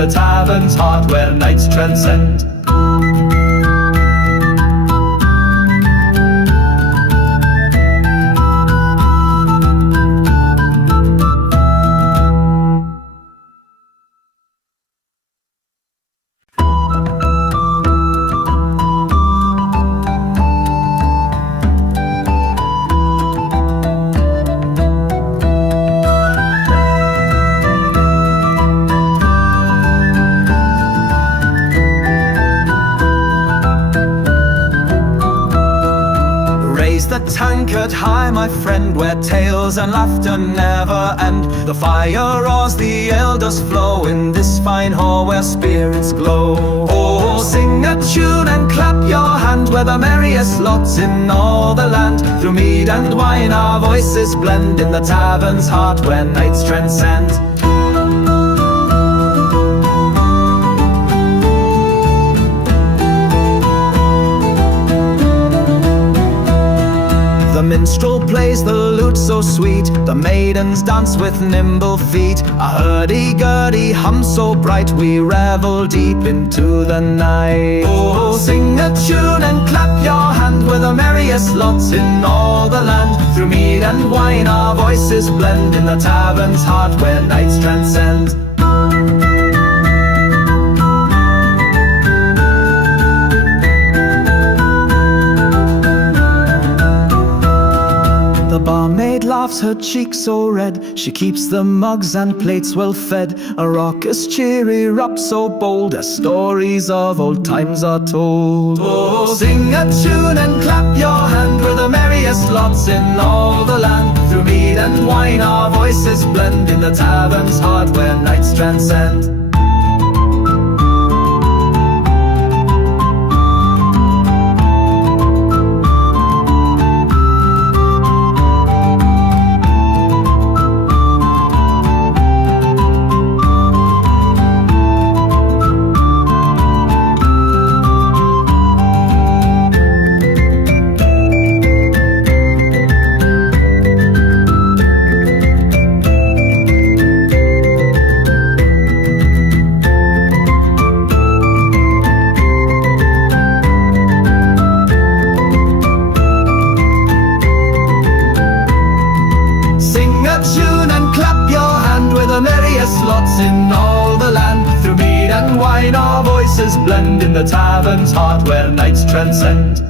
the tavern's heart where nights transcend. The tankard high, my friend, where tales and laughter never end. The fire roars, the ale does flow in this fine hall where spirits glow. Oh, sing a tune and clap your hand, we're the merriest lots in all the land. Through mead and wine our voices blend in the tavern's heart where nights transcend. The minstrel plays the lute so sweet, the maidens dance with nimble feet. A hurdy-gurdy hum so bright, we revel deep into the night. Oh, sing a tune and clap your hand, we're the merriest lots in all the land. Through mead and wine our voices blend in the tavern's heart where nights transcend. The barmaid laughs, her cheeks so red, she keeps the mugs and plates well fed. A raucous cheery rap so bold, as stories of old times are told. Oh, sing a tune and clap your hand, we're the merriest lots in all the land. Through mead and wine our voices blend in the tavern's heart where nights transcend. Lots in all the land. Through mead and wine our voices blend in the tavern's heart where nights transcend.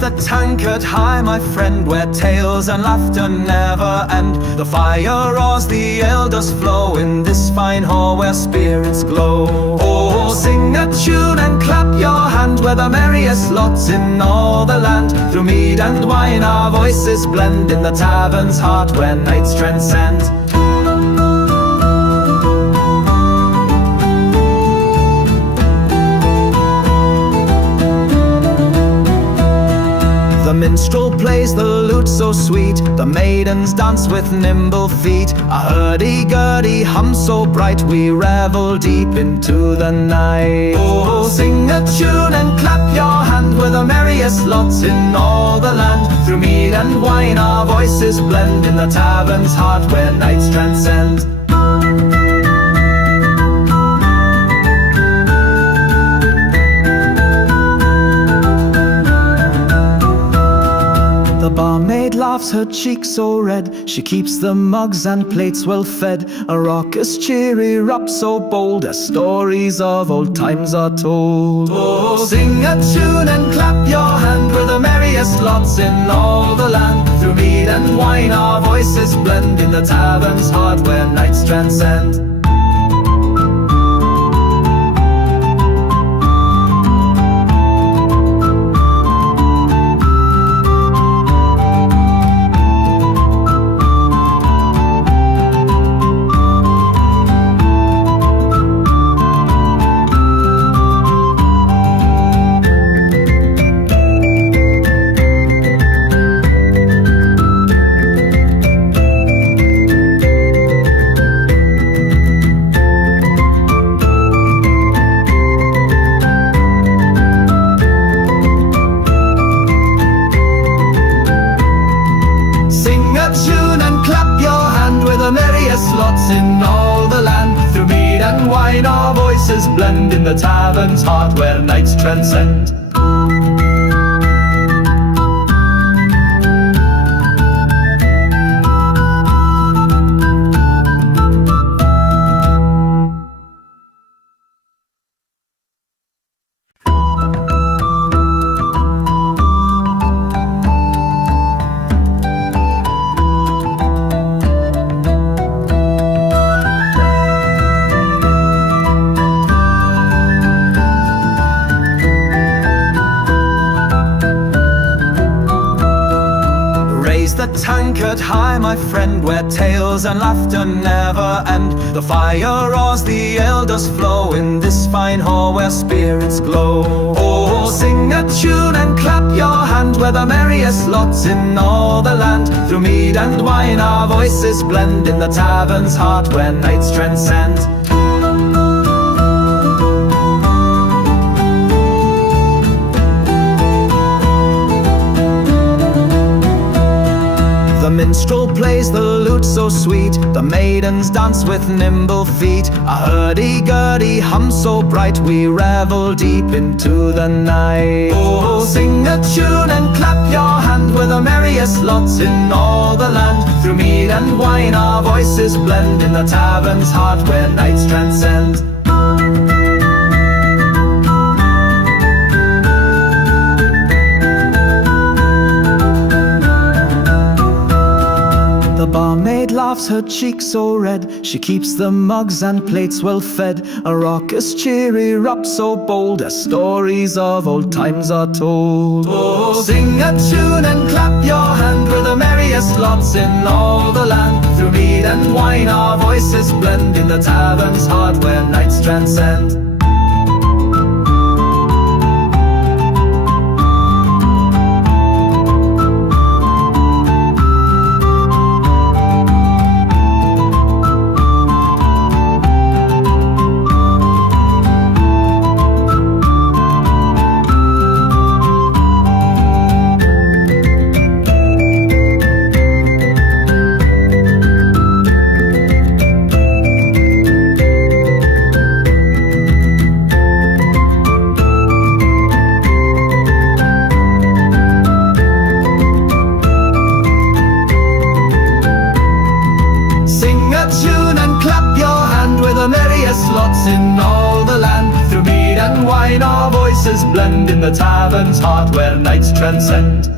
The tankard high, my friend, where tales and laughter never end. The fire roars, the ale does flow in this fine hall where spirits glow. Oh, sing a tune and clap your hand, we're the merriest lots in all the land. Through mead and wine our voices blend in the tavern's heart where nights transcend. The minstrel plays the lute so sweet, the maidens dance with nimble feet. A hurdy-gurdy hum so bright, we revel deep into the night. Oh, sing a tune and clap your hand, we're the merriest lots in all the land. Through mead and wine our voices blend in the tavern's heart where nights transcend. The barmaid laughs, her cheeks so red, she keeps the mugs and plates well fed. A raucous cheery rap so bold, as stories of old times are told. Oh, sing a tune and clap your hand, we're the merriest lots in all the land. Through mead and wine our voices blend in the tavern's heart where nights transcend. voices blend in the tavern's heart where nights transcend. The tankard high, my friend, where tales and laughter never end. The fire roars, the ale does flow in this fine hall where spirits glow. Oh, sing a tune and clap your hand, we're the merriest lots in all the land. Through mead and wine our voices blend in the tavern's heart where nights transcend. The minstrel plays the lute so sweet, the maidens dance with nimble feet. A hurdy-gurdy hum so bright, we revel deep into the night. Oh, sing a tune and clap your hand, we're the merriest lots in all the land. Through mead and wine our voices blend in the tavern's heart where nights transcend. The barmaid laughs, her cheeks so red, she keeps the mugs and plates well fed. A raucous cheery rap so bold, as stories of old times are told. Oh, sing a tune and clap your hand, we're the merriest lots in all the land. Through mead and wine our voices blend in the tavern's heart where nights transcend. Lots in all the land. Through mead and wine our voices blend in the tavern's heart where nights transcend.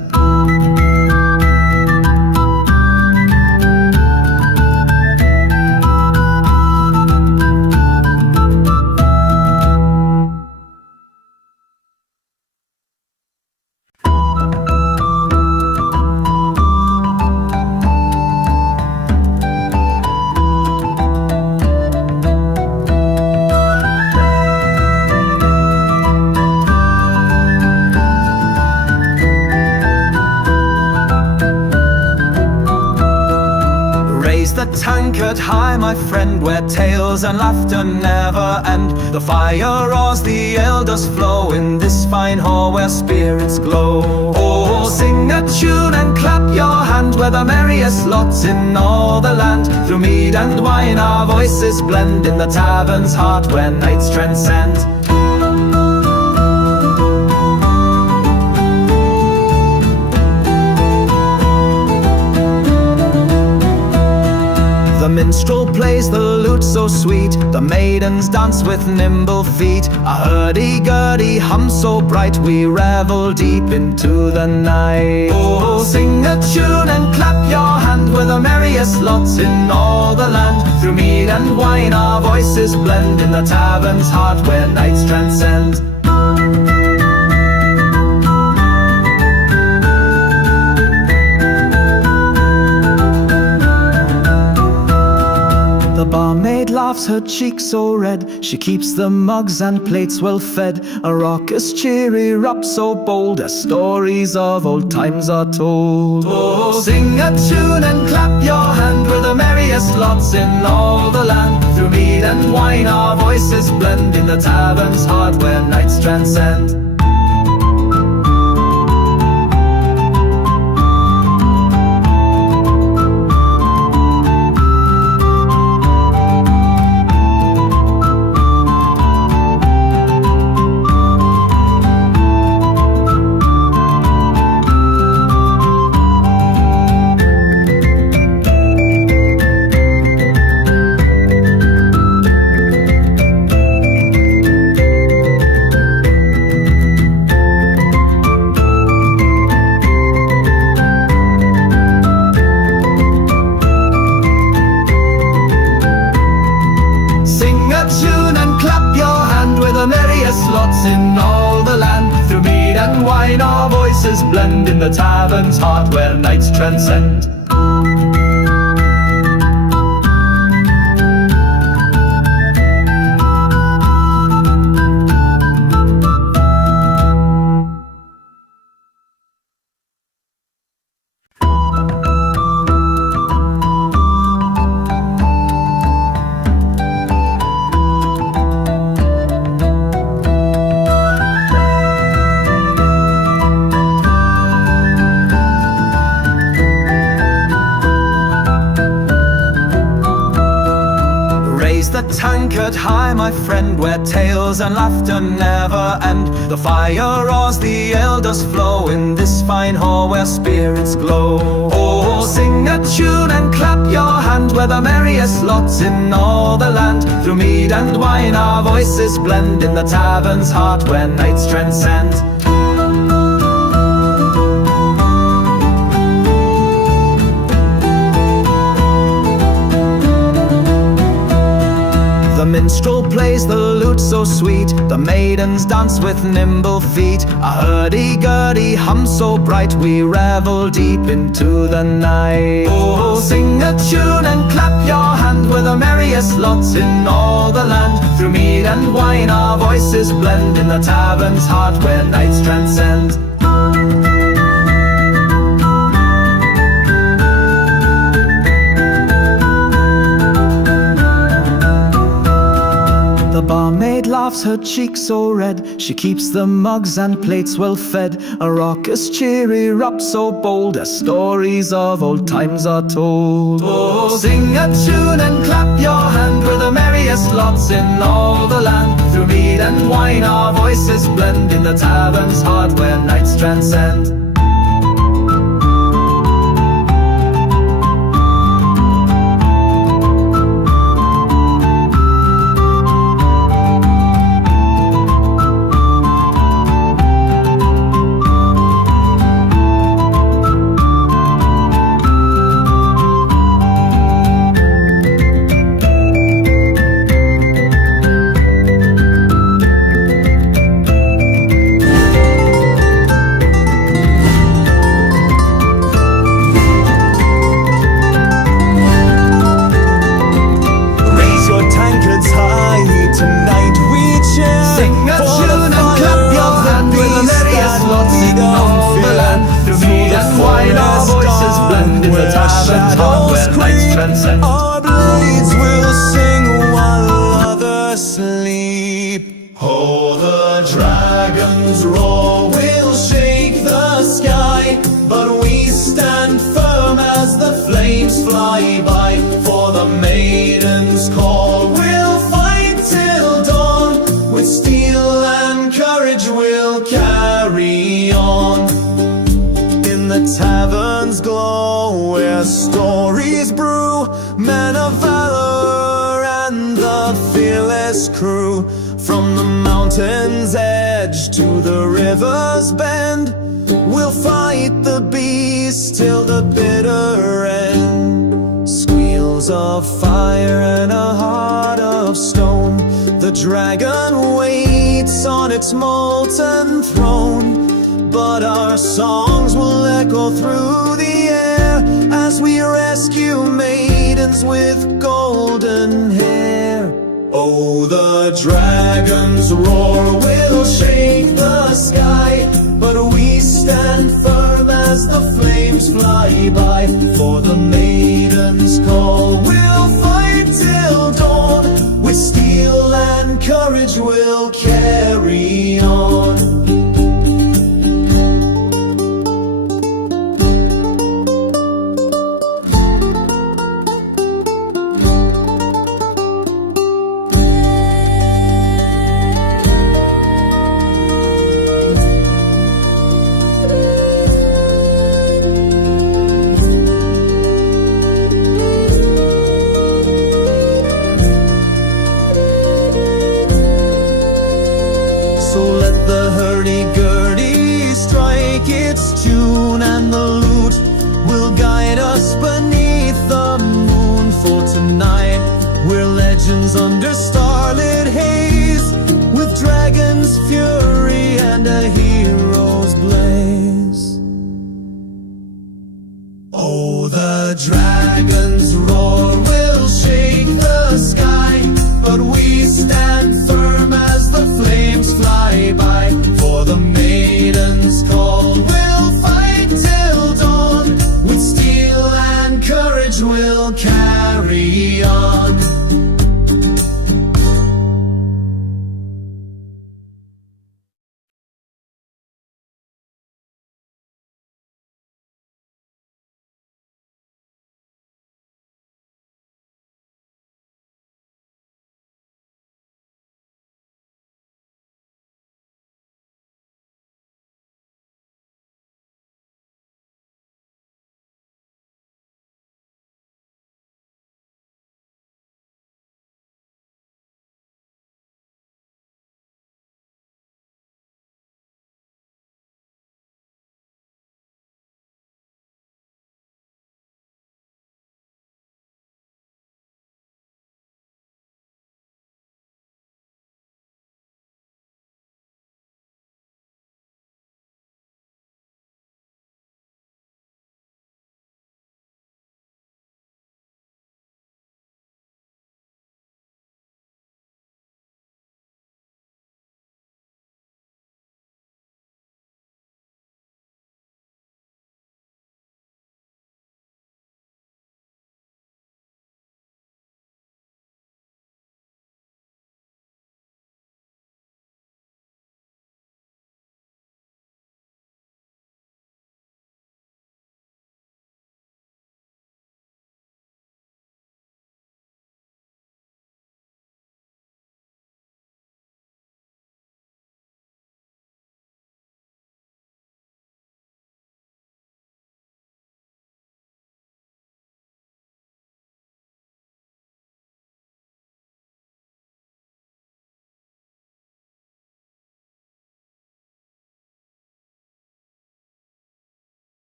The tankard high, my friend, where tales and laughter never end. The fire roars, the ale does flow in this fine hall where spirits glow. Oh, sing a tune and clap your hand, we're the merriest lots in all the land. Through mead and wine our voices blend in the tavern's heart where nights transcend. The minstrel plays the lute so sweet, the maidens dance with nimble feet. A hurdy-gurdy hum so bright, we revel deep into the night. Oh, sing a tune and clap your hand, we're the merriest lots in all the land. Through mead and wine our voices blend in the tavern's heart where nights transcend. The barmaid laughs, her cheeks so red, she keeps the mugs and plates well fed. A raucous cheery rap so bold, as stories of old times are told. Oh, sing a tune and clap your hand, we're the merriest lots in all the land. Through mead and wine our voices blend in the tavern's heart where nights transcend. merriest lots in all the land. Through mead and wine our voices blend in the tavern's heart where nights transcend. The tankard high, my friend, where tales and laughter never end. The fire roars, the ale does flow in this fine hall where spirits glow. Oh, sing a tune and clap your hand, we're the merriest lots in all the land. Through mead and wine our voices blend in the tavern's heart where nights transcend. The minstrel plays the lute so sweet, the maidens dance with nimble feet. A hurdy-gurdy hum so bright, we revel deep into the night. Oh, sing a tune and clap your hand, we're the merriest lots in all the land. Through mead and wine our voices blend in the tavern's heart where nights transcend. The barmaid laughs, her cheeks so red, she keeps the mugs and plates well fed. A raucous cheery rap so bold, as stories of old times are told. Oh, sing a tune and clap your hand, we're the merriest lots in all the land. Through mead and wine our voices blend in the tavern's heart where nights transcend. Our blades will sing while others sleep. Oh, the dragon's roar will shake the sky, but we stand firm as the flames fly by. For the maiden's call we'll fight till dawn, with steel and courage we'll carry on. In the tavern's glow where stories brew, men of valor and the fearless crew. From the mountain's edge to the river's bend, we'll fight the beast till the bitter end. Squeals of fire and a heart of stone, the dragon waits on its molten throne. But our songs will echo through the air as we rescue maidens with golden hair. Oh, the dragon's roar will shake the sky, but we stand firm as the flames fly by. For the maiden's call we'll fight till dawn, with steel and courage we'll carry on. So let the hurdy-gurdy strike its tune, and the lute will guide us beneath the moon. For tonight we're legends under starlit haze, with dragon's fury and a hero's blaze. Oh, the dragon's roar will shake the sky, but we stand firm as the flames fly by. For the maiden's call, we'll fight till dawn. With steel and courage we'll carry on.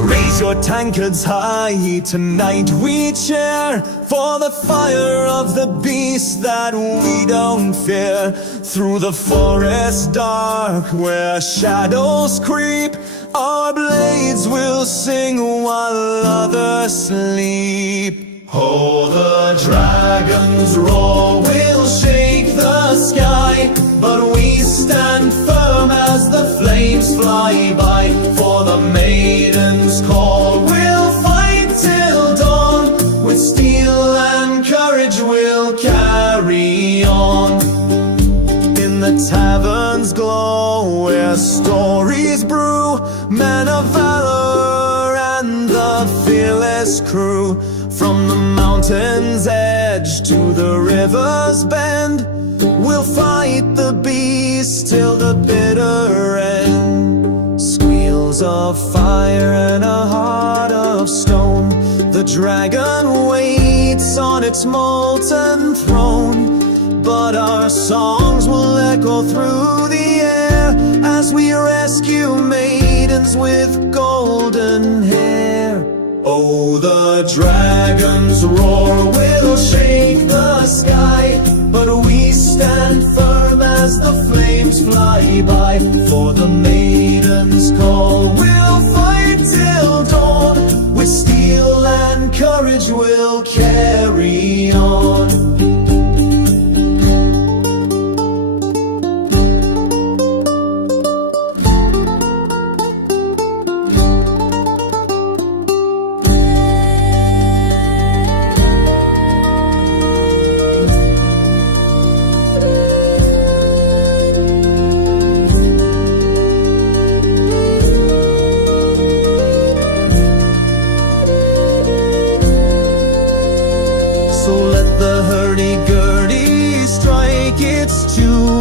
Raise your tankards high, tonight we cheer for the fire of the beast that we don't fear. Through the forest dark where shadows creep, our blades will sing while others sleep. Oh, the dragon's roar will shake the sky, but we stand firm as the flames fly by. For the maiden's call, we'll fight till dawn. With steel and courage we'll carry on. In the tavern's glow where stories brew, men of valor and the fearless crew. From the mountain's edge to the river's bend, we'll fight the beast till the bitter end. Squeals of fire and a heart of stone, the dragon waits on its molten throne. But our songs will echo through the air as we rescue maidens with golden hair. Oh, the dragon's roar will shake the sky, but we stand firm as the flames fly by. For the maiden's call, we'll fight till dawn. With steel and courage we'll carry on.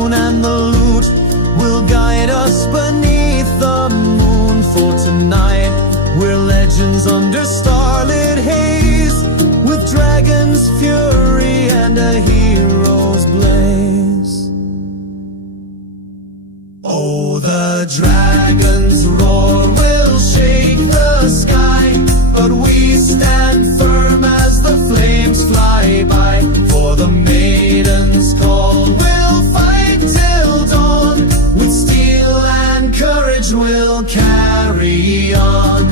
And the lute will guide us beneath the moon. For tonight we're legends under starlit haze, with dragon's fury and a hero's blaze. Oh, the dragon's roar will shake the sky, but we stand firm as the flames fly by. For the maiden's call, we'll fight till dawn, with steel and courage we'll carry on.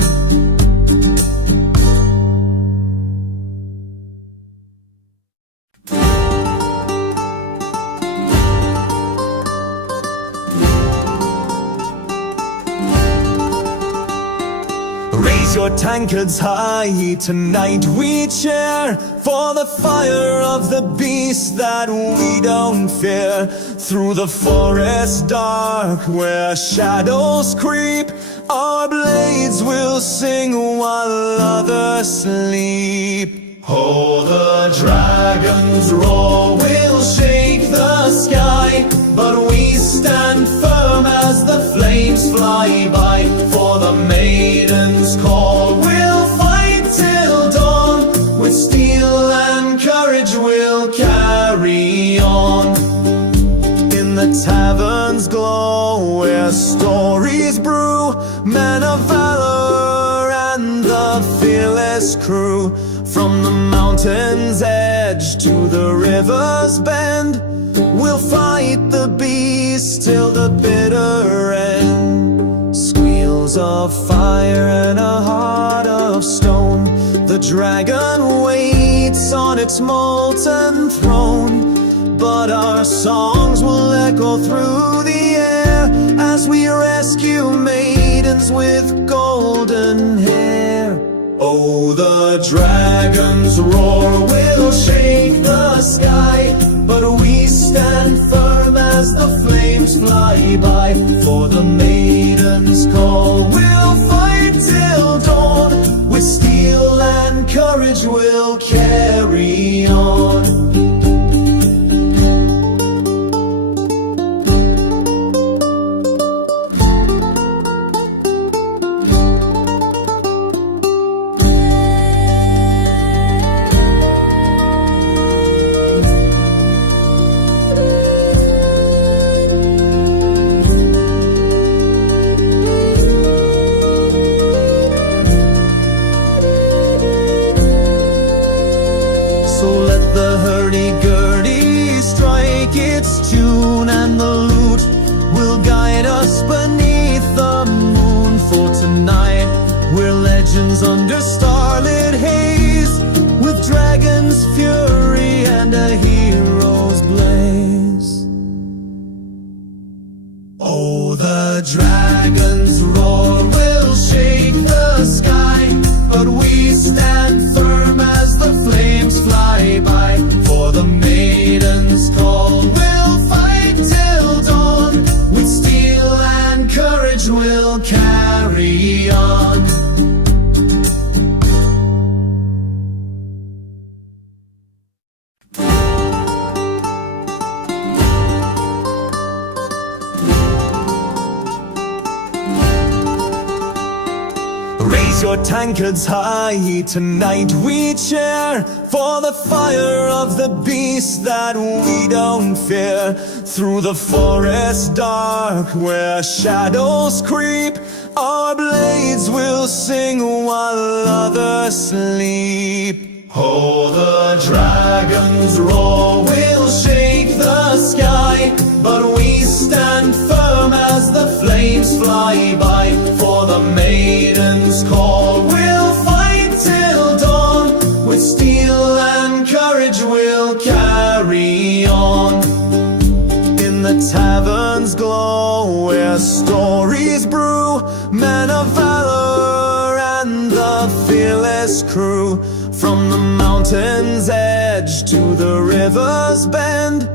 Raise your tankards high, tonight we cheer for the fire of the beast that we don't fear. Through the forest dark where shadows creep, our blades will sing while others sleep. Oh, the dragon's roar will shake the sky, but we stand firm as the flames fly by. For the maiden's call, we'll fight till dawn, with steel and courage we'll carry on. In the tavern's glow where stories brew, men of valor and the fearless crew. From the mountain's edge to the river's bend, we'll fight the beast till the bitter end. Squeals of fire and a heart of stone, the dragon waits on its molten throne. But our songs will echo through the air as we rescue maidens with golden hair. Oh, the dragon's roar will shake the sky, but we stand firm as the flames fly by. For the maiden's call, we'll fight till dawn, with steel and courage we'll carry on. So let the hurdy-gurdy strike its tune, and the lute will guide us beneath the moon. For tonight we're legends under starlit haze, with dragon's fury and a hero's blaze. Oh, the dragon's roar will shake the sky, but we stand firm as the flames fly by. For the maiden's call, we'll fight till dawn, with steel and courage we'll carry on. Raise your tankards high, tonight we cheer for the fire of the beast that we don't fear. Through the forest dark where shadows creep, our blades will sing while others sleep. Oh, the dragon's roar will shake the sky, but we stand firm as the flames fly by. For the maiden's call, we'll fight till dawn, with steel and courage we'll carry on. In the tavern's glow where stories brew, men of valor and the fearless crew. From the mountain's edge to the river's bend,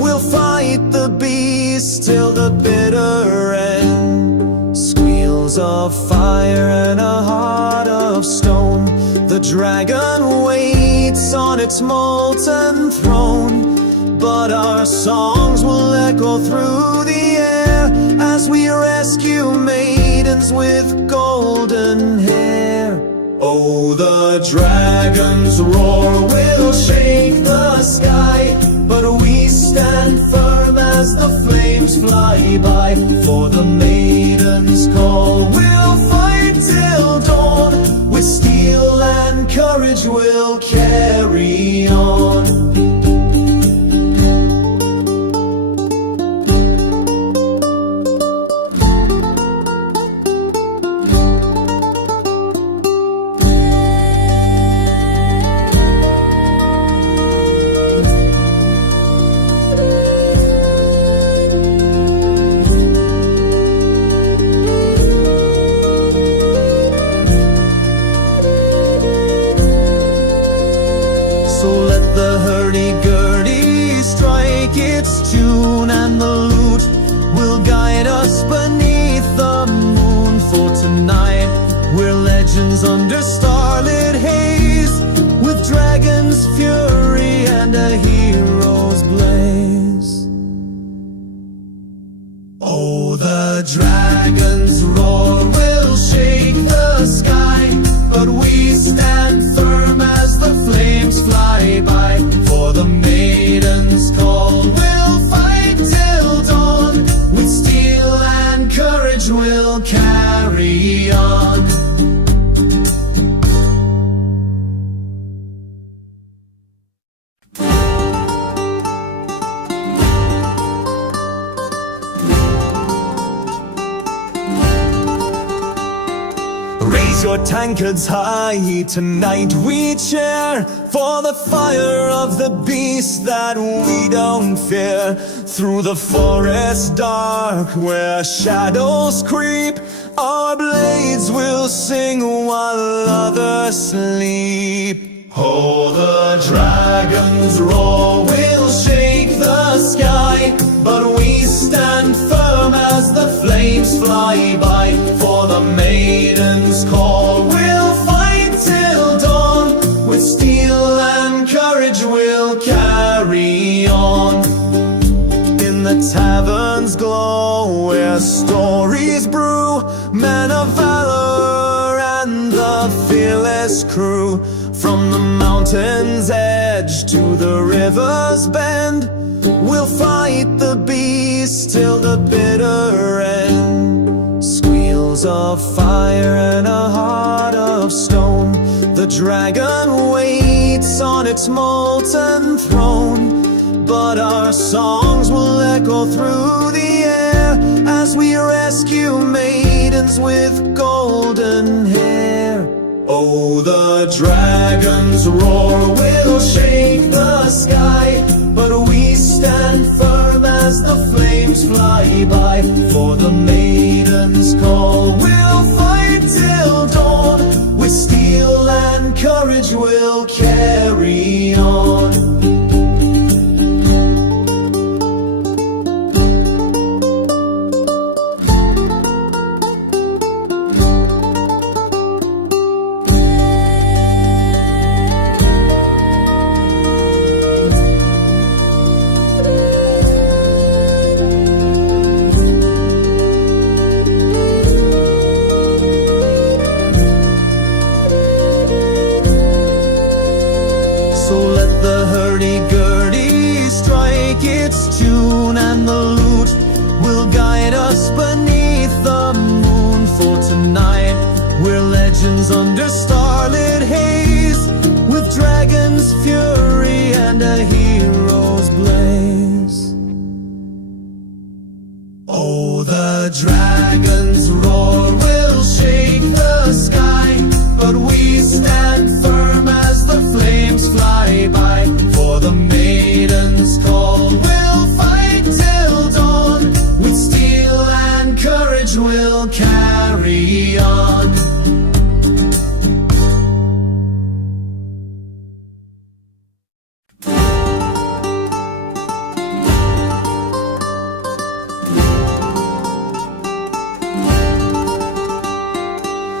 we'll fight the beast till the bitter end. Squeals of fire and a heart of stone, the dragon waits on its molten throne. But our songs will echo through the air as we rescue maidens with golden hair. Oh, the dragon's roar will shake the sky, but we stand firm as the flames fly by. For the maiden's call, we'll fight till dawn. With steel and courage we'll carry on. So let the hurdy-gurdy strike its tune, and the lute will guide us beneath the moon. For tonight we're legends under starlit haze, with dragon's fury and a hero's blaze. Oh, the dragon's roar will shake the sky, but we stand firm as the flames fly by. For the maiden's call, we'll fight till dawn. With steel and courage we'll carry on. Raise your tankards high, tonight we cheer for the fire of the beast that we don't fear. Through the forest dark where shadows creep, our blades will sing while others sleep. Oh, the dragon's roar will shake the sky, but we stand firm as the flames fly by. For the maiden's call, we'll fight till dawn. With steel and courage we'll carry on. In the tavern's glow where stories brew, men of valor and the fearless crew. From the mountain's edge to the river's bend, we'll fight the beast till the bitter end. Squeals of fire and a heart of stone, the dragon waits on its molten throne. But our songs will echo through the air as we rescue maidens with golden hair. Oh, the dragon's roar will shake the sky, but we stand firm as the flames fly by. For the maiden's call, we'll fight till dawn. With steel and courage we'll carry on. So let the hurdy-gurdy strike its tune, and the lute will guide us beneath the moon. For tonight we're legends under starlit haze, with dragon's fury and a hero's blaze. Oh, the dragon's roar will shake the sky, but we stand firm as the flames fly by. For the maiden's call, we'll fight till dawn. With steel and courage we'll carry on.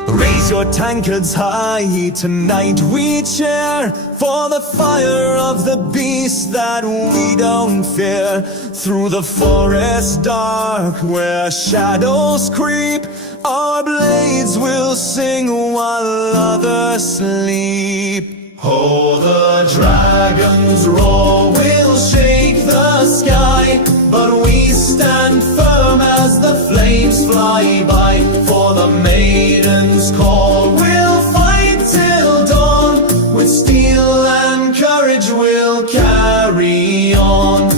Raise your tankards high, tonight we cheer for the fire of the beast that we don't fear. Through the forest dark where shadows creep, Our blades will sing while others sleep. Oh, the dragon's roar will shake the sky, but we stand firm as the flames fly by. For the maiden's call, we'll fight till dawn. With steel and courage we'll carry on.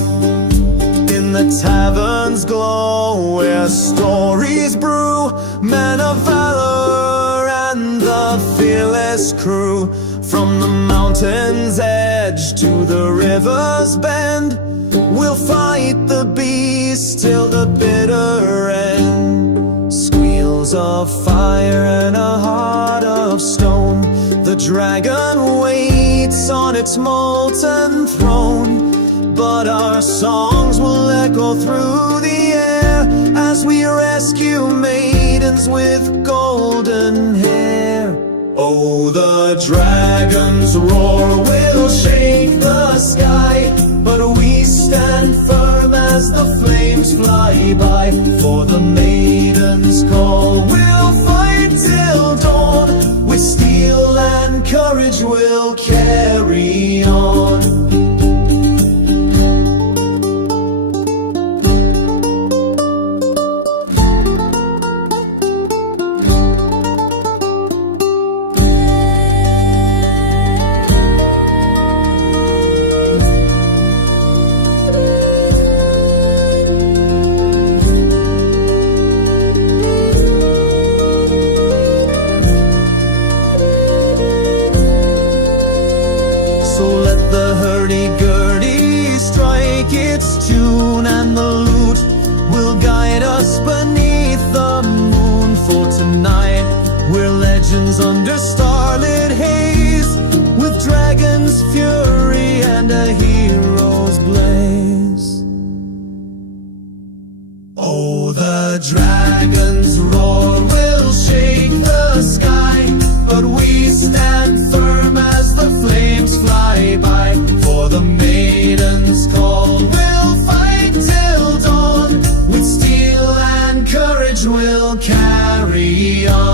In the tavern's glow, where stories brew, men of valor and the fearless crew. From the mountain's edge to the river's bend, we'll fight the beast till the bitter end. Squeals of fire and a heart of stone, the dragon waits on its molten throne. But our songs will echo through the air as we rescue maidens with golden hair. Oh, the dragon's roar will shake the sky, but we stand firm as the flames fly by. For the maiden's call, we'll fight till dawn. With steel and courage we'll carry on. Under starlit haze, with dragon's fury and a hero's blaze. Oh, the dragon's roar will shake the sky, but we stand firm as the flames fly by. For the maiden's call, we'll fight till dawn. With steel and courage we'll carry on.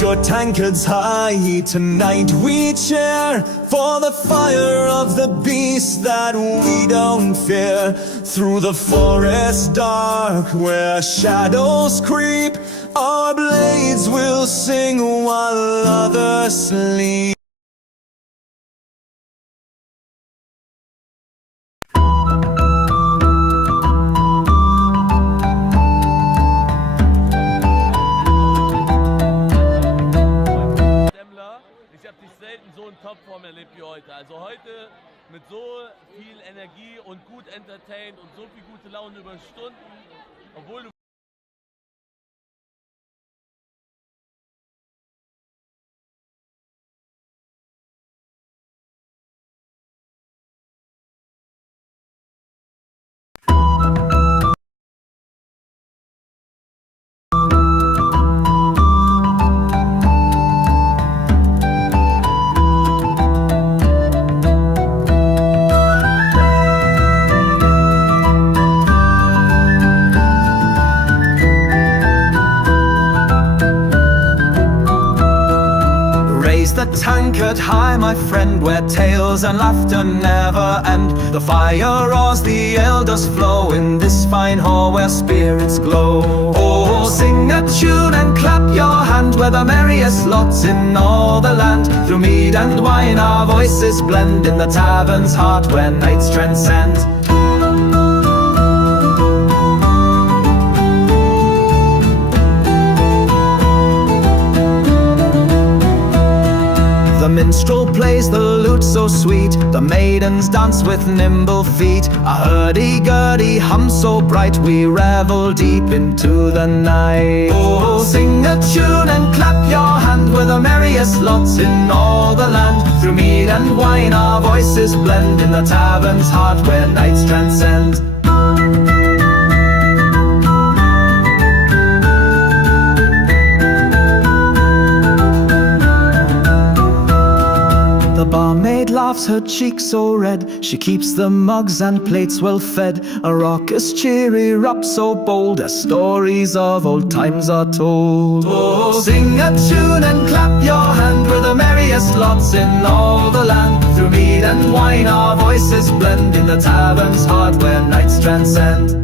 Your tankards high, tonight we cheer for the fire of the beast that we don't fear. Through the forest dark where shadows creep, our blades will sing while others sleep. So in Topform erlebt wie heute. Also heute mit so viel Energie und gut entertained und so viel gute Laune über Stunden, obwohl du the tankard high, my friend, where tales and laughter never end. The fire roars, the elders flow in this fine hall where spirits glow. Oh, sing a tune and clap your hand, we're the merriest lots in all the land. Through mead and wine our voices blend in the tavern's heart where nights transcend. The minstrel plays the lute so sweet, the maidens dance with nimble feet. A hurdy-gurdy hum so bright, we revel deep into the night. Oh, sing a tune and clap your hand, we're the merriest lots in all the land. Through mead and wine our voices blend in the tavern's heart where nights transcend. barmaid laughs, her cheeks so red. She keeps the mugs and plates well fed. A raucous, cheery rap so bold, as stories of old times are told. Oh, sing a tune and clap your hand, we're the merriest lots in all the land. Through mead and wine our voices blend, in the tavern's heart where nights transcend.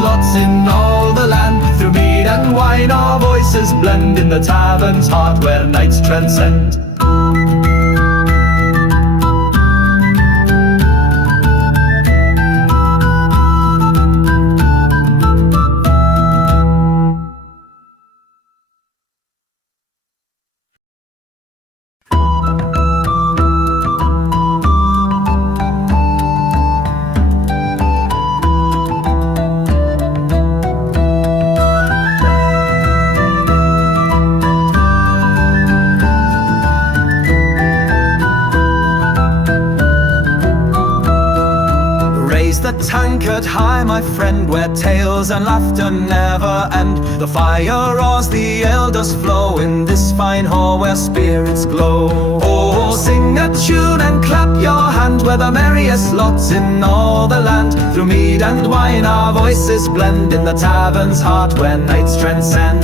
Lots in all the land. Through mead and wine our voices blend, in the tavern's heart where nights transcend. The tankard high, my friend, where tales and laughter never end. The fire roars, the ale does flow, in this fine hall where spirits glow. Oh, sing a tune and clap your hand, we're the merriest lots in all the land. Through mead and wine our voices blend, in the tavern's heart where nights transcend.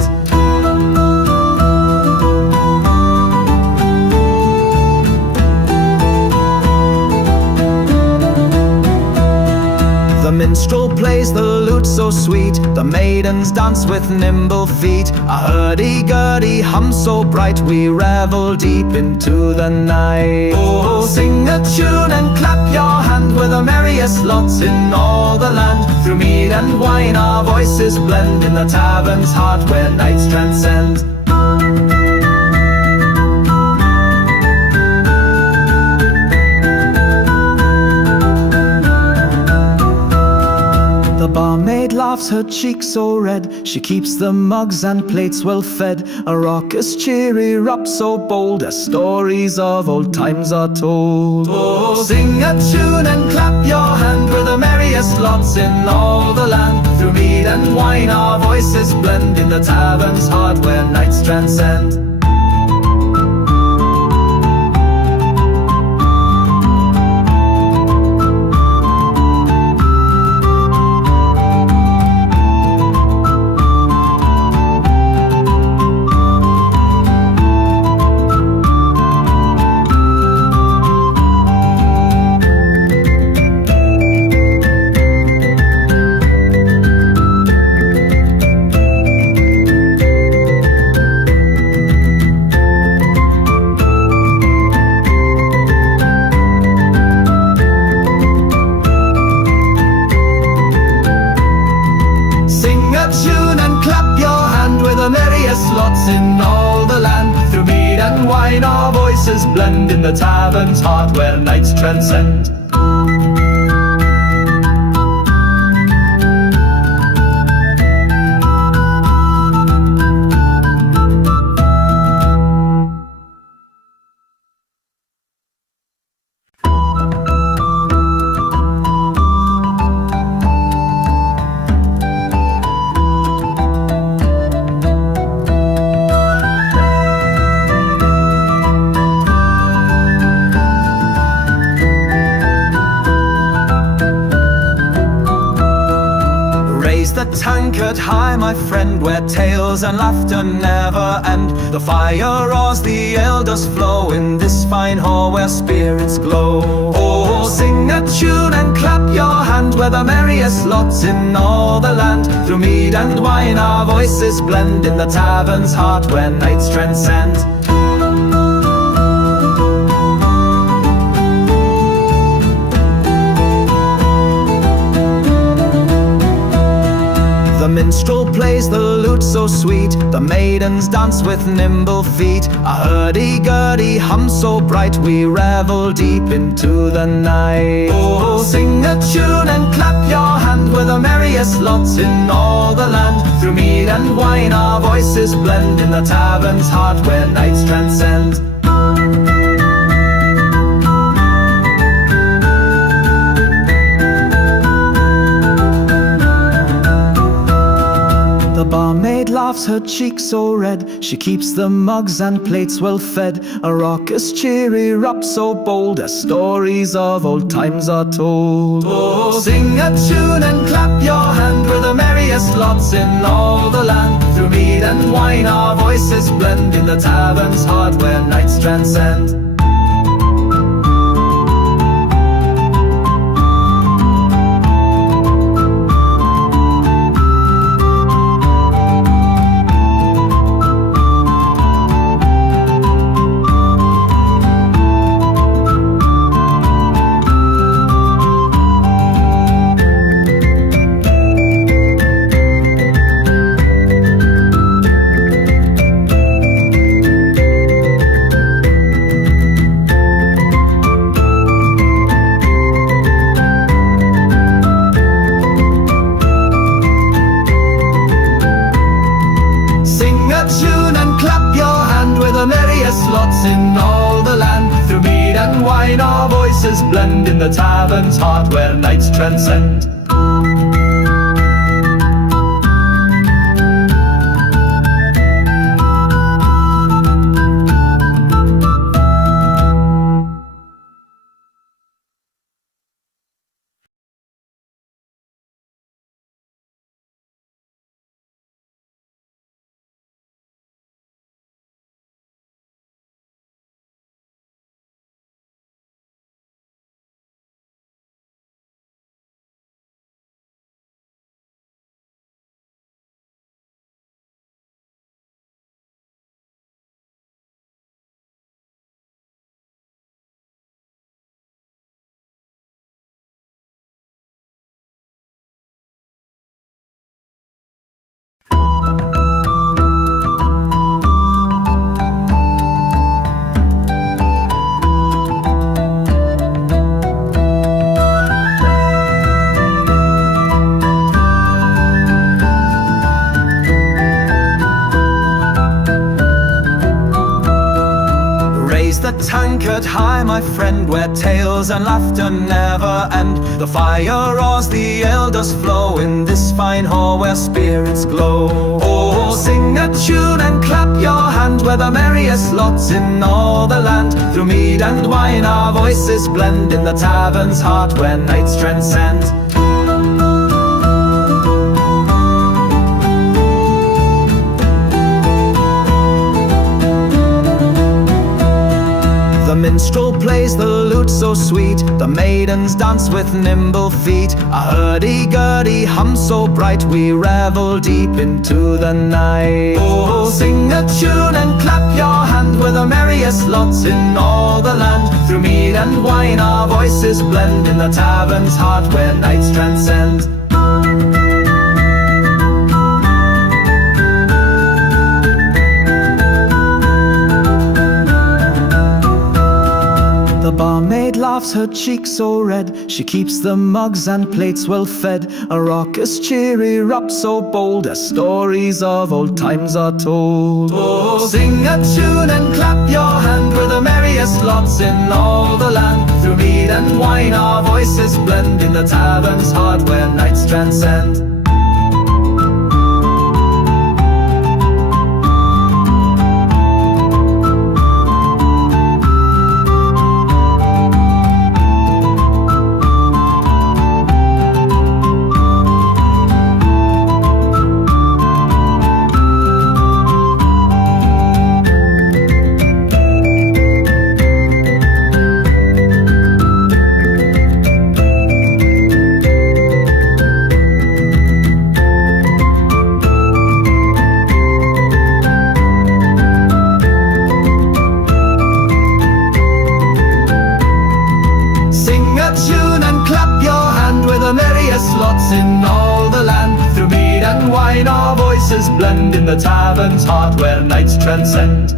The minstrel plays the lute so sweet, the maidens dance with nimble feet. A hurdy-gurdy hum so bright, we revel deep into the night. Oh, sing a tune and clap your hand, we're the merriest lots in all the land. Through mead and wine our voices blend, in the tavern's heart where nights transcend. The barmaid laughs, her cheeks so red. She keeps the mugs and plates well fed. A raucous, cheery rap so bold, as stories of old times are told. Oh, sing a tune and clap your hand, we're the merriest lots in all the land. Through mead and wine our voices blend, in the tavern's heart where nights transcend. Lots in all the land. Through mead and wine our voices blend, in the tavern's heart where nights transcend. The tankard high, my friend, where tales and laughter never end. The fire roars, the ale does flow, in this fine hall where spirits glow. Oh, sing a tune and clap your hand, we're the merriest lots in all the land. Through mead and wine our voices blend, in the tavern's heart where nights transcend. minstrel plays the lute so sweet, the maidens dance with nimble feet. A hurdy-gurdy hum so bright, we revel deep into the night. Oh, sing a tune and clap your hand, we're the merriest lots in all the land. Through mead and wine our voices blend, in the tavern's heart where nights transcend. The barmaid laughs, her cheeks so red, she keeps the mugs and plates well fed. A raucous cheery rap so bold, as stories of old times are told. Oh, sing a tune and clap your hand, we're the merriest lots in all the land. Through mead and wine our voices blend, in the tavern's heart where nights transcend. Lots in all the land. Through mead and wine our voices blend, in the tavern's heart where nights transcend. The tankard high, my friend, where tales and laughter never end. The fire roars, the ale does flow, in this fine hall where spirits glow. Oh, sing a tune and clap your hand, we're the merriest lots in all the land. Through mead and wine our voices blend, in the tavern's heart where nights transcend. The minstrel plays the lute so sweet, the maidens dance with nimble feet. A hurdy-gurdy hum so bright, we revel deep into the night. Oh, sing a tune and clap your hand, we're the merriest lots in all the land. Through mead and wine our voices blend, in the tavern's heart where nights transcend. The barmaid laughs, her cheeks so red, she keeps the mugs and plates well fed. A raucous cheery rap so bold, as stories of old times are told. Oh, sing a tune and clap your hand, we're the merriest lots in all the land. Through mead and wine our voices blend, in the tavern's heart where nights transcend. blend in the tavern's heart where nights transcend.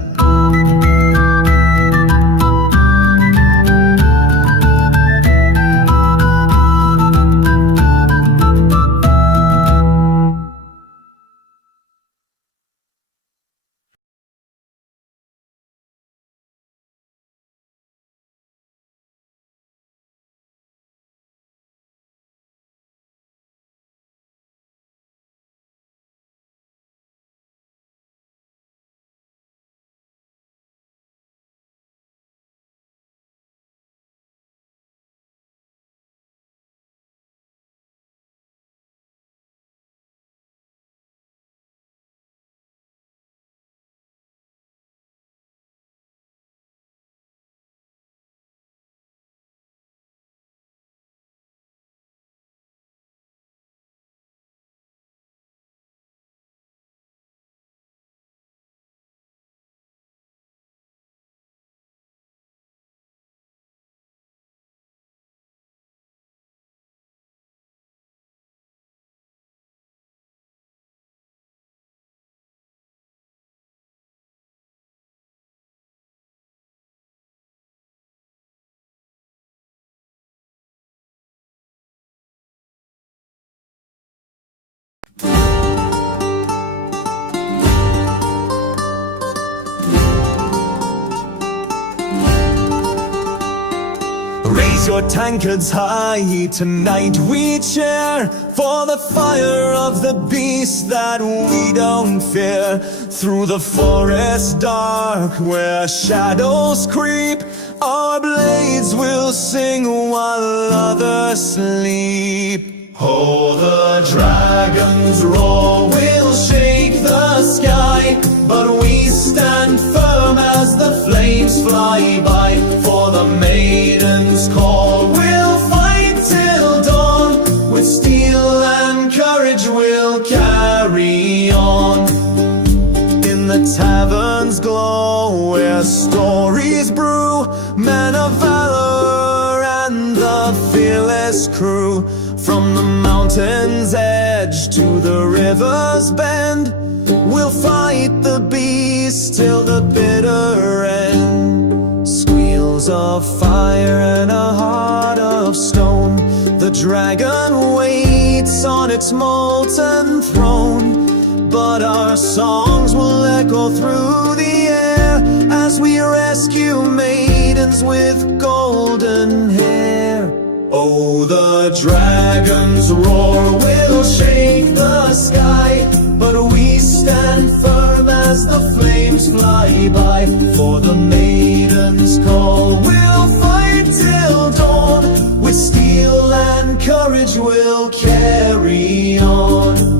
Raise your tankards high, tonight we cheer for the fire of the beast that we don't fear. Through the forest dark where shadows creep, our blades will sing while others sleep. Oh, the dragon's roar will shake the sky, but we stand firm as the flames fly by. For the maiden's call, we'll fight till dawn. With steel and courage we'll carry on. In the tavern's glow where stories brew, men of valor and the fearless crew. From the mountain's edge to the river's bend, we'll fight the beast till the bitter end. Squeals of fire and a heart of stone, the dragon waits on its molten throne. But our songs will echo through the air as we rescue maidens with golden hair. Oh, the dragon's roar will shake the sky, but we stand firm as the flames fly by. For the maiden's call, we'll fight till dawn. With steel and courage we'll carry on.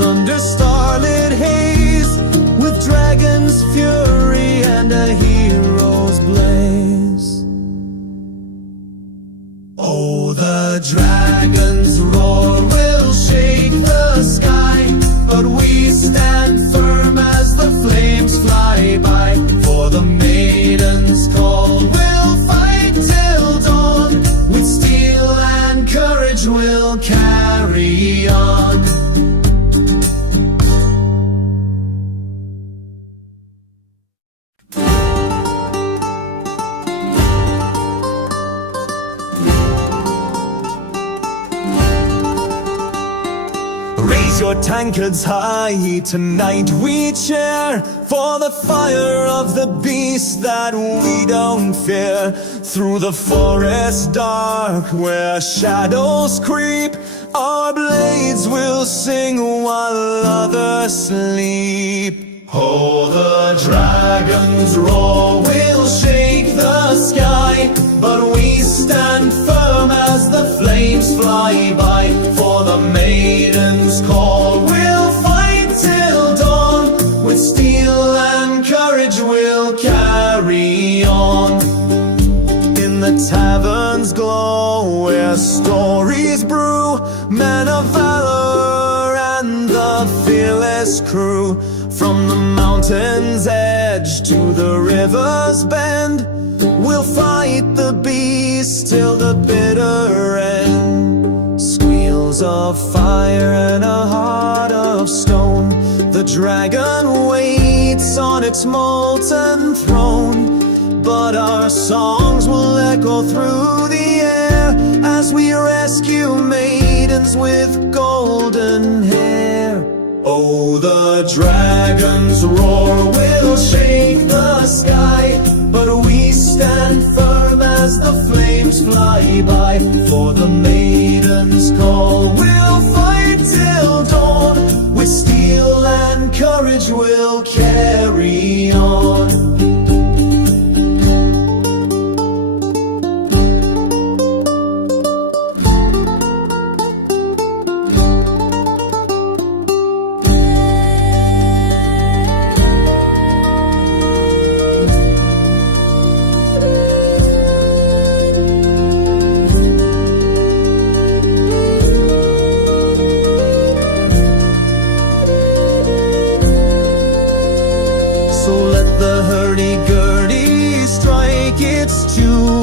Under starlit haze, with dragon's fury and a hero's blaze. Oh, the dragon's roar will shake the sky, but we stand firm as the flames fly by. For the maiden's call, we'll fight till dawn. With steel and courage we'll carry on. Raise your tankards high, tonight we cheer for the fire of the beast that we don't fear. Through the forest dark where shadows creep, our blades will sing while others sleep. Oh, the dragon's roar will shake the sky, but we stand firm as the flames fly by. For the maiden's call, we'll fight till dawn. With steel and courage we'll carry on. In the tavern's glow, where stories brew, men of valor and the fearless crew. From the mountain's edge to the river's bend, we'll fight the beast till the bitter end. Squeals of fire and a heart of stone, the dragon waits on its molten throne. But our songs will echo through the air as we rescue maidens with golden hair. Oh, the dragon's roar will shake the sky, but we stand firm as the flames fly by. For the maiden's call, we'll fight till dawn. With steel and courage we'll carry on.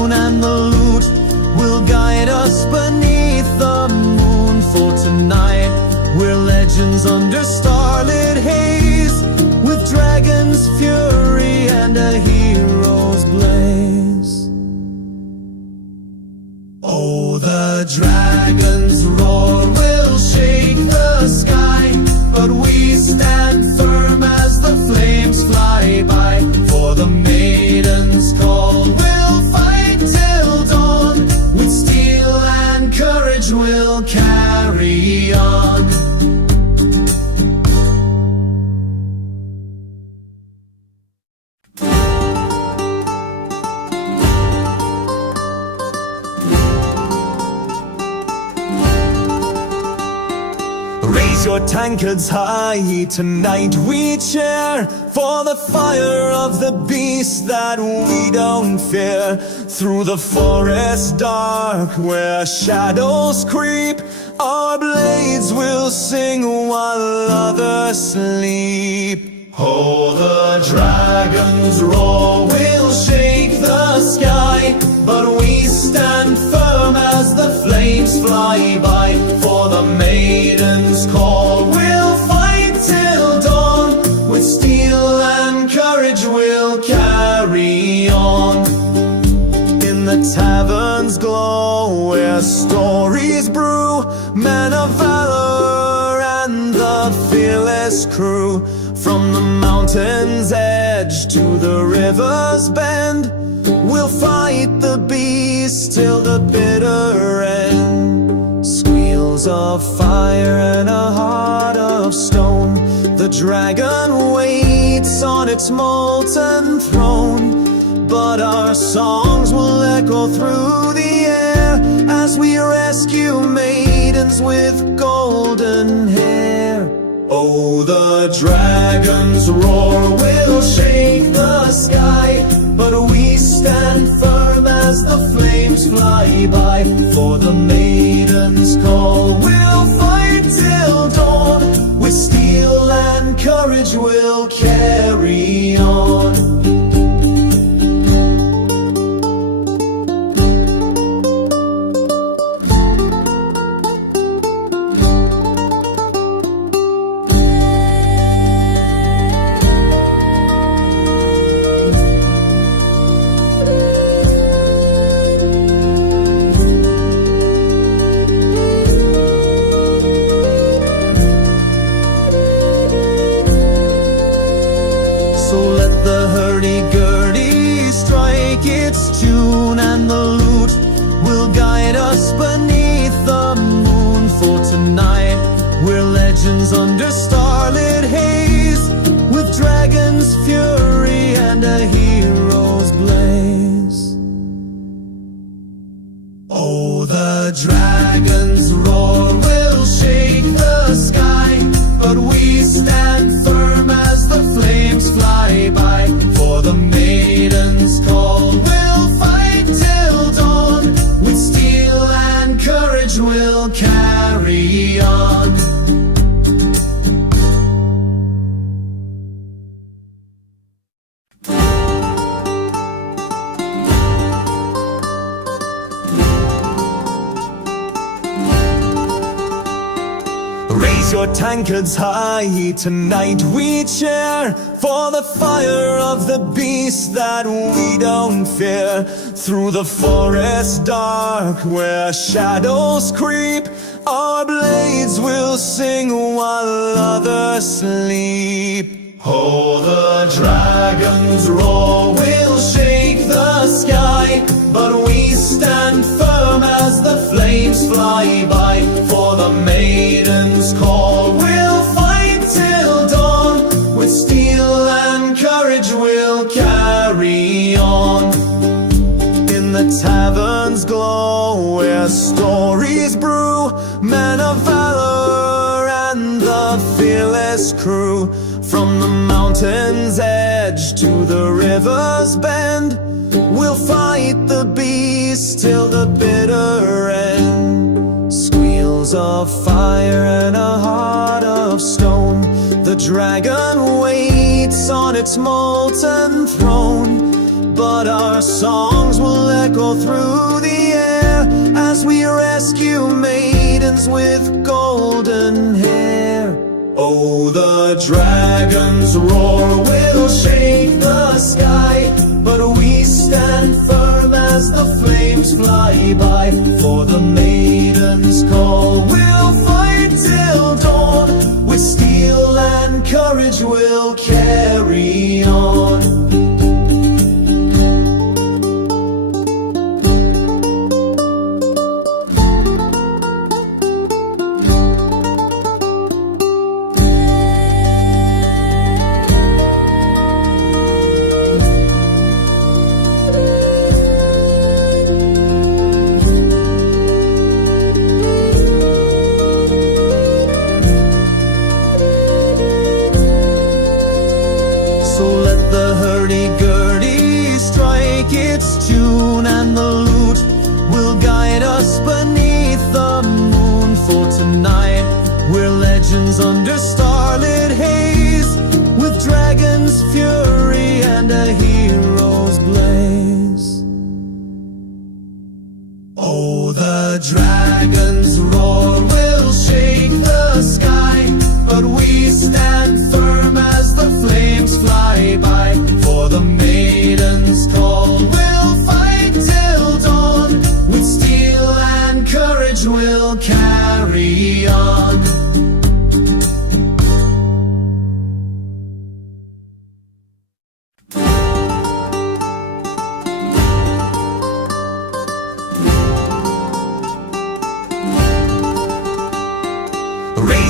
And the lute will guide us beneath the moon. For tonight we're legends under starlit haze, with dragon's fury and a hero's blaze. Oh, the dragon's roar will shake the sky, but we stand firm as the flames fly by. For the maiden's call, we'll fight till dawn. With steel and courage we'll carry on. Raise your tankards high, tonight we cheer for the fire of the beast that we don't fear. Through the forest dark where shadows creep, our blades will sing while others sleep. Oh, the dragon's roar will shake the sky, but we stand firm as the flames fly by. For the maiden's call, we'll fight till dawn. With steel and courage we'll carry on. In the tavern's glow, where stories brew, men of valor and the fearless crew. From the mountain's edge to the river's bend, we'll fight the beast till the bitter end. Squeals of fire and a heart of stone, the dragon waits on its molten throne. But our songs will echo through the air as we rescue maidens with golden hair. Oh, the dragon's roar will shake the sky, but we stand firm as the flames fly by. For the maiden's call, we'll fight till dawn. With steel and courage we'll carry on. Under starlit haze, with dragons your tankards high, tonight we cheer for the fire of the beast that we don't fear. Through the forest dark where shadows creep, our blades will sing while others sleep. Oh, the dragon's roar will shake the sky, but we stand firm as the flames fly by. For the maiden's call, we'll fight till dawn. With steel and courage we'll carry on. In the tavern's glow where stories brew, men of valor and the fearless crew. From the mountain's edge to the river's bend, we'll fight the beast till the bitter end. Squeals of fire and a heart of stone, the dragon waits on its molten throne. But our songs will echo through the air as we rescue maidens with golden hair. Oh, the dragon's roar will shake the sky, but we stand firm as the flames fly by. For the maiden's call, we'll fight till dawn. With steel and courage we'll carry on. Under starlit haze, with dragon's fury and a hero's blaze. Oh, the dragon's roar will shake the sky, but we stand firm as the flames fly by. For the maiden's call, we'll fight till dawn. With steel and courage we'll carry on.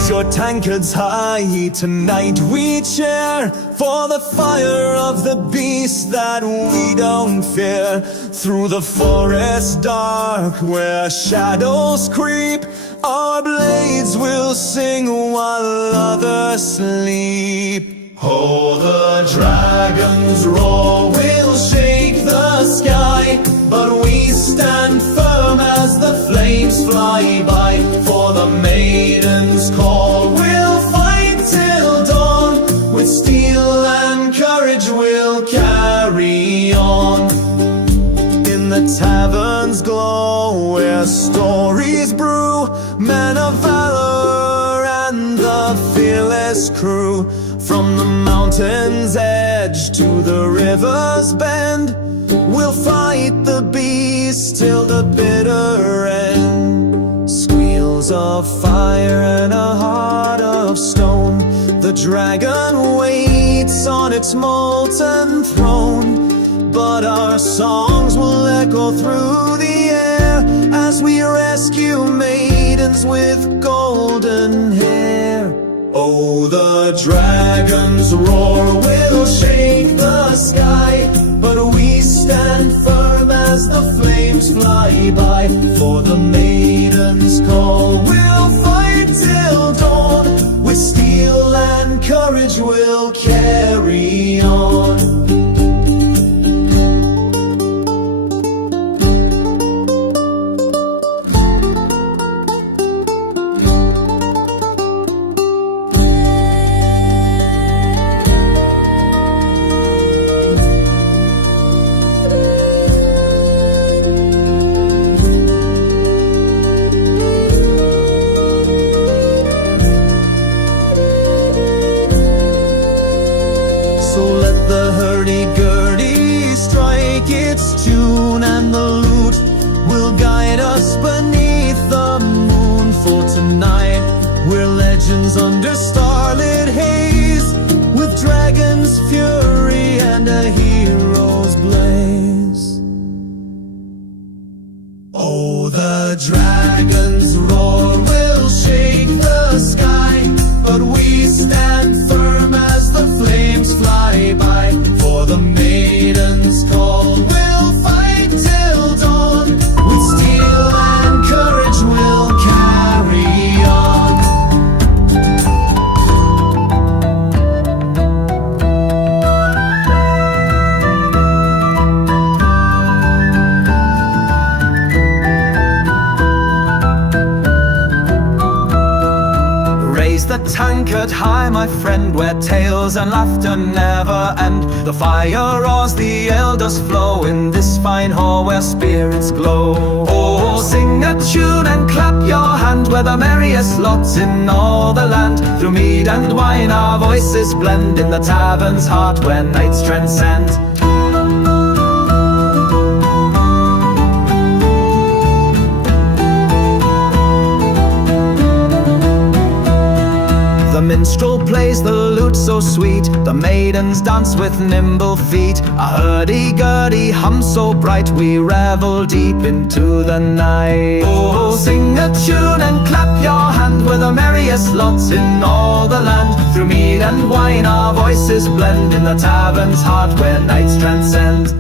Your tankards high, tonight we cheer for the fire of the beast that we don't fear. Through the forest dark where shadows creep, our blades will sing while others sleep. Oh, the dragon's roar will shake the sky, but we stand firm as the flames fly by. For the maiden's call, we'll fight till dawn. With steel and courage we'll carry on. In the tavern's glow where stories brew, men of valor and the fearless crew. From the mountain's edge to the river's bend, we'll fight the beast till the bitter end. Squeals of fire and a heart of stone, the dragon waits on its molten throne. But our songs will echo through the air as we rescue maidens with golden hair. Oh, the dragon's roar will shake the sky, but we stand firm as the flames fly by. For the maiden's call, we'll fight till dawn. With steel and courage we'll carry on. So let the hurdy-gurdy strike its tune, and the lute will guide us beneath the moon. For tonight we're legends under starlit haze, with dragon's fury and a hero's blaze. Oh, the dragon's roar will shake the sky, but we stand firm as the flames fly by. For the maiden's call, we'll fight till dawn, with steel and courage we'll carry on. Raise the tankard high, my friend, where tales and laughter never end. The fire roars, the ale does flow in this fine hall where spirits glow. Oh, sing a tune and clap your hand, we're the merriest lots in all the land. Through mead and wine our voices blend, in the tavern's heart where nights transcend. The minstrel plays the lute so sweet, the maidens dance with nimble feet. A hurdy-gurdy hum so bright, we revel deep into the night. Oh, sing a tune and clap your hand, we're the merriest lots in all the land. Through mead and wine our voices blend, in the tavern's heart where nights transcend.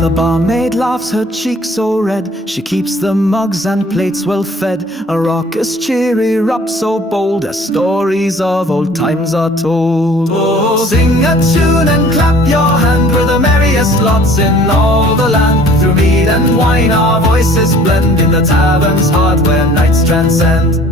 The barmaid laughs, her cheeks so red, she keeps the mugs and plates well fed. A raucous cheery rap so bold, as stories of old times are told. Oh, sing a tune and clap your hand, we're the merriest lots in all the land. Through mead and wine our voices blend, in the tavern's heart where nights transcend.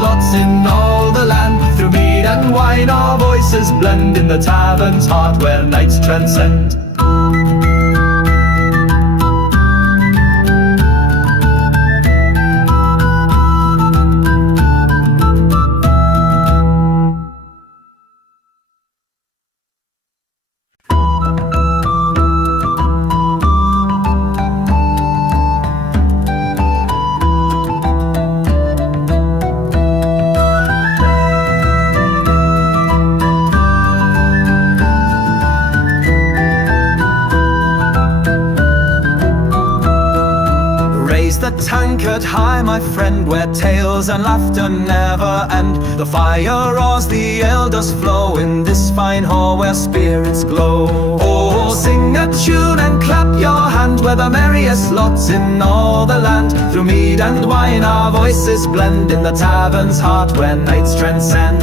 Lots in all the land. Through mead and wine our voices blend, in the tavern's heart where nights transcend. The tankard high, my friend, where tales and laughter never end. The fire roars, the ale does flow, in this fine hall where spirits glow. Oh, sing a tune and clap your hand, we're the merriest lots in all the land. Through mead and wine our voices blend, in the tavern's heart where nights transcend.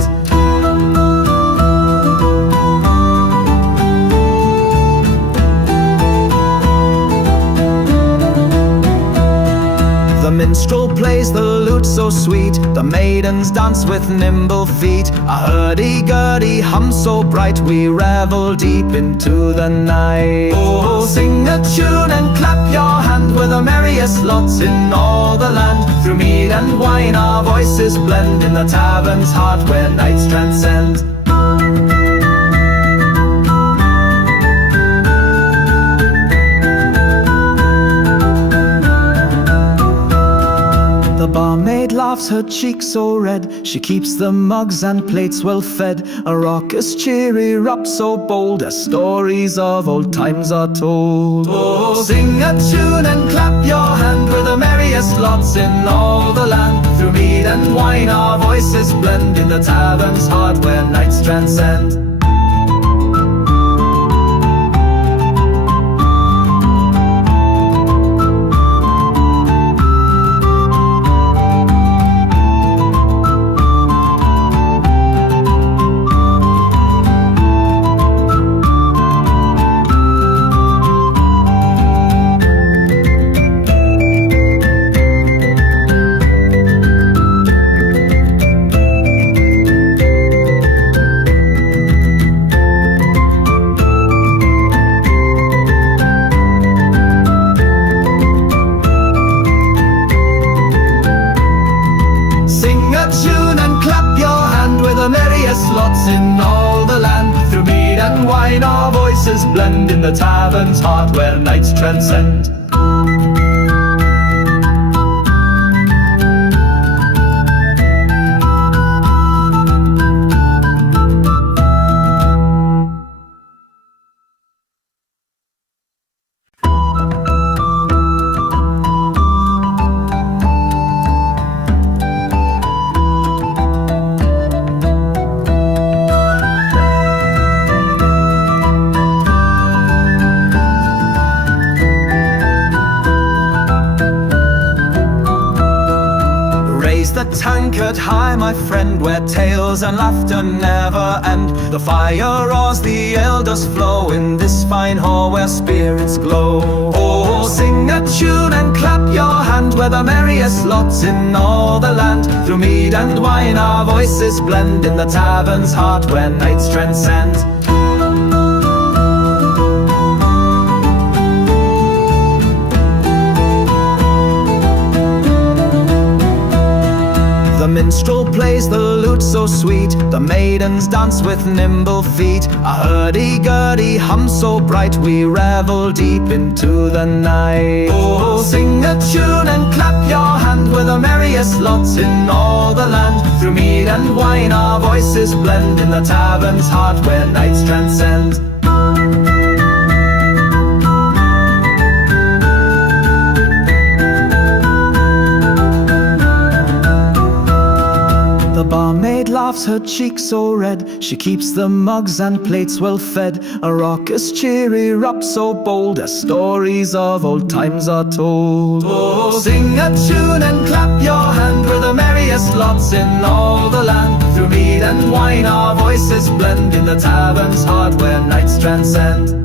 The minstrel plays the lute so sweet, the maidens dance with nimble feet. A hurdy-gurdy hum so bright, we revel deep into the night. Oh, sing a tune and clap your hand, we're the merriest lots in all the land. Through mead and wine our voices blend, in the tavern's heart where nights transcend. The barmaid laughs, her cheeks so red, she keeps the mugs and plates well fed. A raucous cheery rap so bold, as stories of old times are told. Oh, sing a tune and clap your hand, we're the merriest lots in all the land. Through mead and wine our voices blend in the tavern's heart where nights transcend. Lots in all the land. Through mead and wine our voices blend in the tavern's heart where nights transcend. The tankard high, my friend, where tales and laughter never end. The fire roars, the ale does flow in this fine hall where spirits glow. Oh, sing a tune and clap your hand, where the merriest lots in all the land. Through mead and wine our voices blend in the tavern's heart where nights transcend. The minstrel plays the lute so sweet, the maidens dance with nimble feet. A hurdy-gurdy hum so bright, we revel deep into the night. Oh, sing a tune and clap your hand, we're the merriest lots in all the land. Through mead and wine our voices blend in the tavern's heart where nights transcend. The barmaid laughs, her cheeks so red. She keeps the mugs and plates well fed. A raucous cheery rap so bold, as stories of old times are told. Oh, sing a tune and clap your hand, we're the merriest lots in all the land. Through mead and wine our voices blend in the tavern's heart where nights transcend.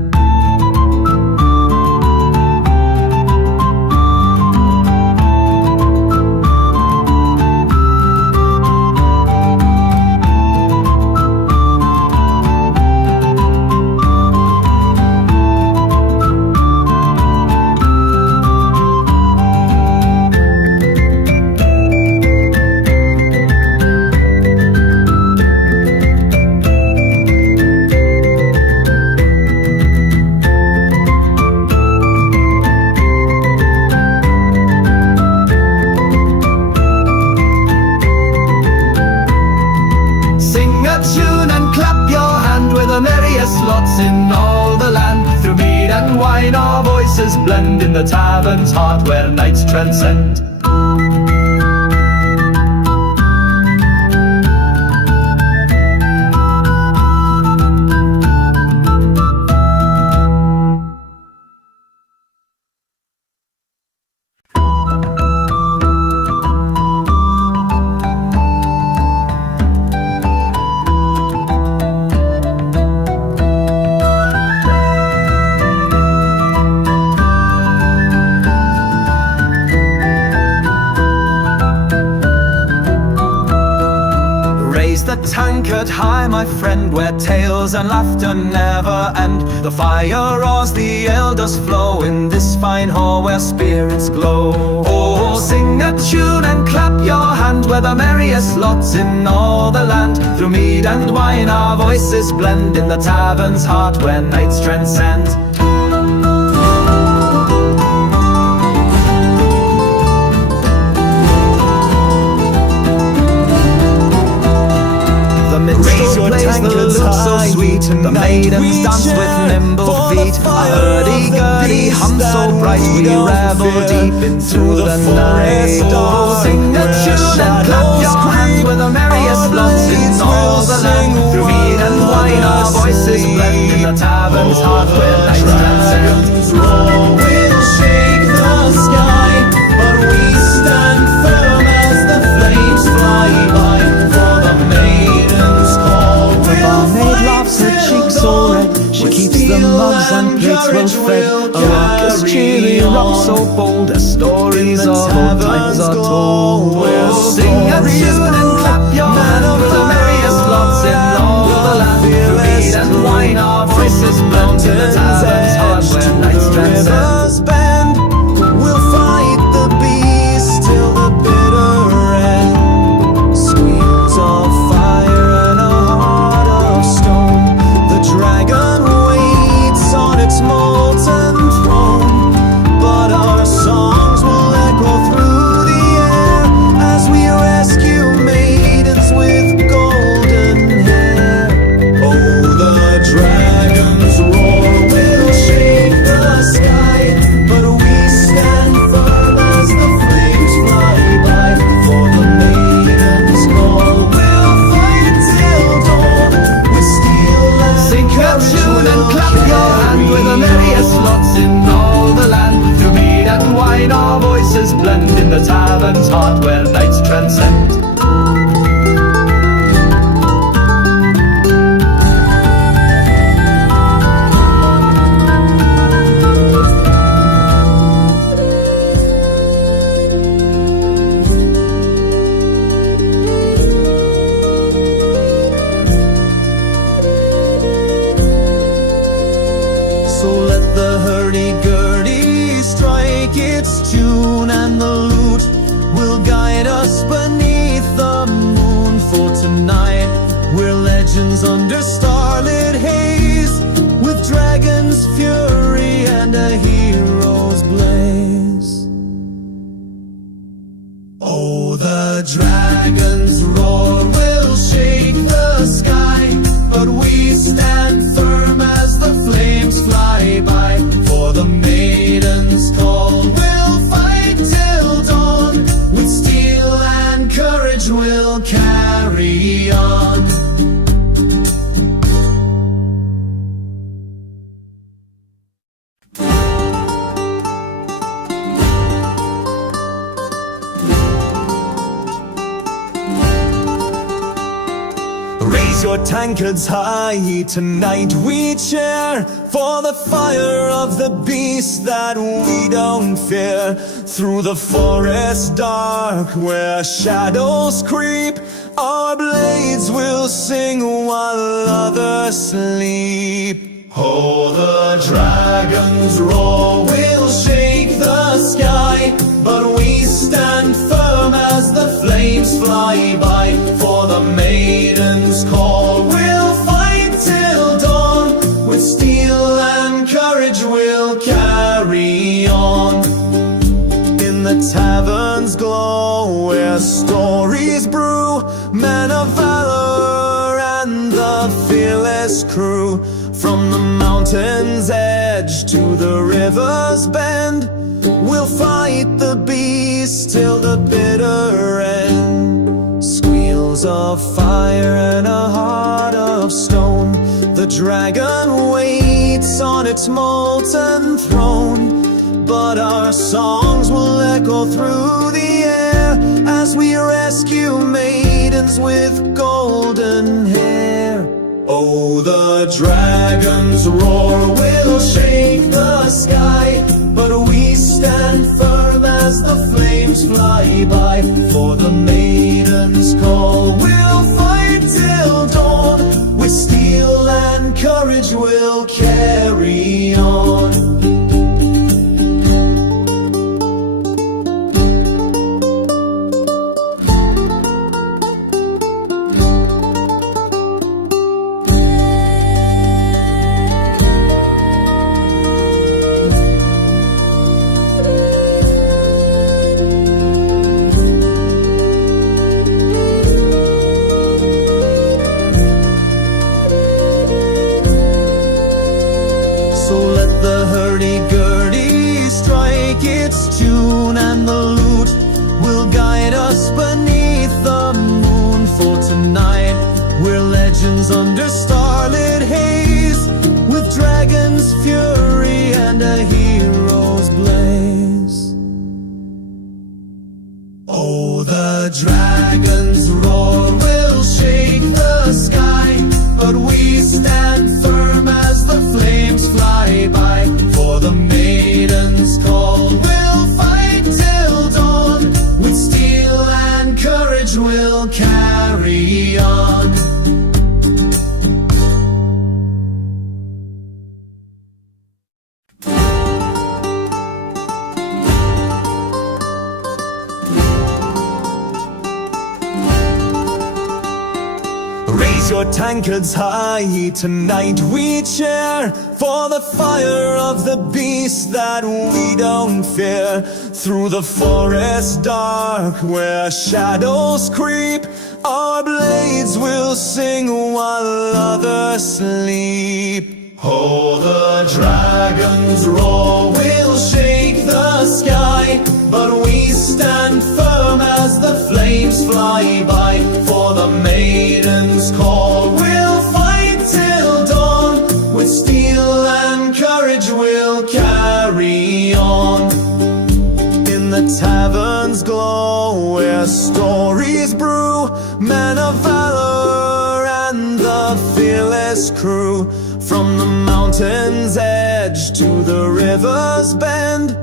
Lots in all the land. Through mead and wine our voices blend in the tavern's heart where nights transcend. The tankard high, my friend, where tales and laughter never end. The fire roars, the ale does flow in this fine hall where spirits glow. Oh, sing a tune and clap your hand, where the merriest lots in all the land. Through mead and wine our voices blend in the tavern's heart where nights transcend. The minstrel plays the lute so sweet, The maidens dance with nimble feet. A hurdy-gurdy hum so bright, we revel deep into the night. Oh, sing a tune and clap your hands with the merriest lots in all the land. Through mead and wine our voices blend in the tavern's heart where nights transcend. Roar will shake the sky, but we stand firm as the flames fly by. For the maiden's call The will barmaid fight laughs, her till cheeks so dawn. red. She With keeps the steel mugs and and plates well courage fed. we'll A raucous, carry cheery rock so on. bold, as stories In the of old times tavern's are glow, told. where Sing a tune and clap your hands with the merriest lots in all the land. Through mead and wine our voices blend in the tavern's heart where nights transcend. rivers bend, we'll fight the beast till the bitter end. Squeals of fire and a heart of stone. The dragon waits on its molten throne, but our songs will echo through the air as we rescue maidens with golden hair. Oh, the dragon's roar will shake the sky, but we stand firm as the flames fly by. For the maiden's call will fight till dawn with steel and Sing a courage tune and will clap your hand with the carry merriest on. lots in all the land. Through mead and wine our voices blend in the tavern's heart where nights transcend. So let the hurdy-gurdy strike its tune, and the lute will guide us beneath the moon. For tonight we're legends under starlit haze, with dragon's fury and a hero's blaze. Oh, the dragon's roar will shake the sky, but we stand firm as the flames fly by. For the maiden's call will fight till dawn, with steel and courage we'll carry on. Raise your tankards high, tonight we cheer for the fire of the beast that we don't fear. Through the forest dark where shadows creep, our blades will sing while others sleep. Oh, the dragon's roar will shake the sky, but we stand firm as the flames fly by. For the maiden's call will fight till dawn, with steel and courage we'll carry on. In the tavern's glow where stories brew, men of valor and the fearless crew. From the mountain's edge to the river's bend, we'll fight the beast till the bitter end. Squeals of fire and a heart of stone. The dragon waits on its molten throne, but our songs will echo through the air as we rescue maidens with golden hair. Oh, the dragon's roar will shake the sky, but we stand firm as the flames fly by. For the maiden's call will fight till dawn, with steel and courage we'll carry on. Oh, the dragon's roar will shake the sky, but we stand firm as the flames fly by. For the maiden's call, we'll fight till dawn. With steel and courage we'll carry on. Raise your tankards high, tonight we cheer for the fire of the beast that we don't fear. Through the forest dark where shadows creep, our blades will sing while others sleep. Oh, the dragon's roar will shake the sky, but we stand firm as the flames fly by. For the maiden's call, we'll fight till dawn. With steel and courage we'll carry on. In the tavern's glow where stories brew, men of valor and the fearless crew. From the mountain's edge to the river's bend,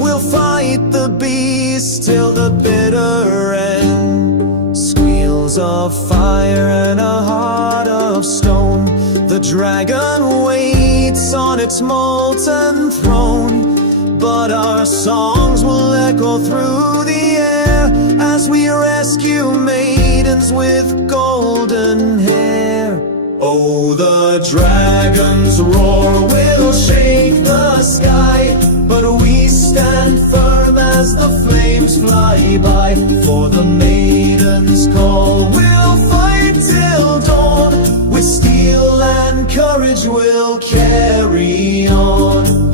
we'll fight the beast till the bitter end. Squeals of fire and a heart of stone, the dragon waits on its molten throne. But our songs will echo through the air as we rescue maidens with golden hair. Oh, the dragon's roar will shake the sky, but we stand firm as the flames fly by. For the maiden's call, we'll fight till dawn. With steel and courage we'll carry on.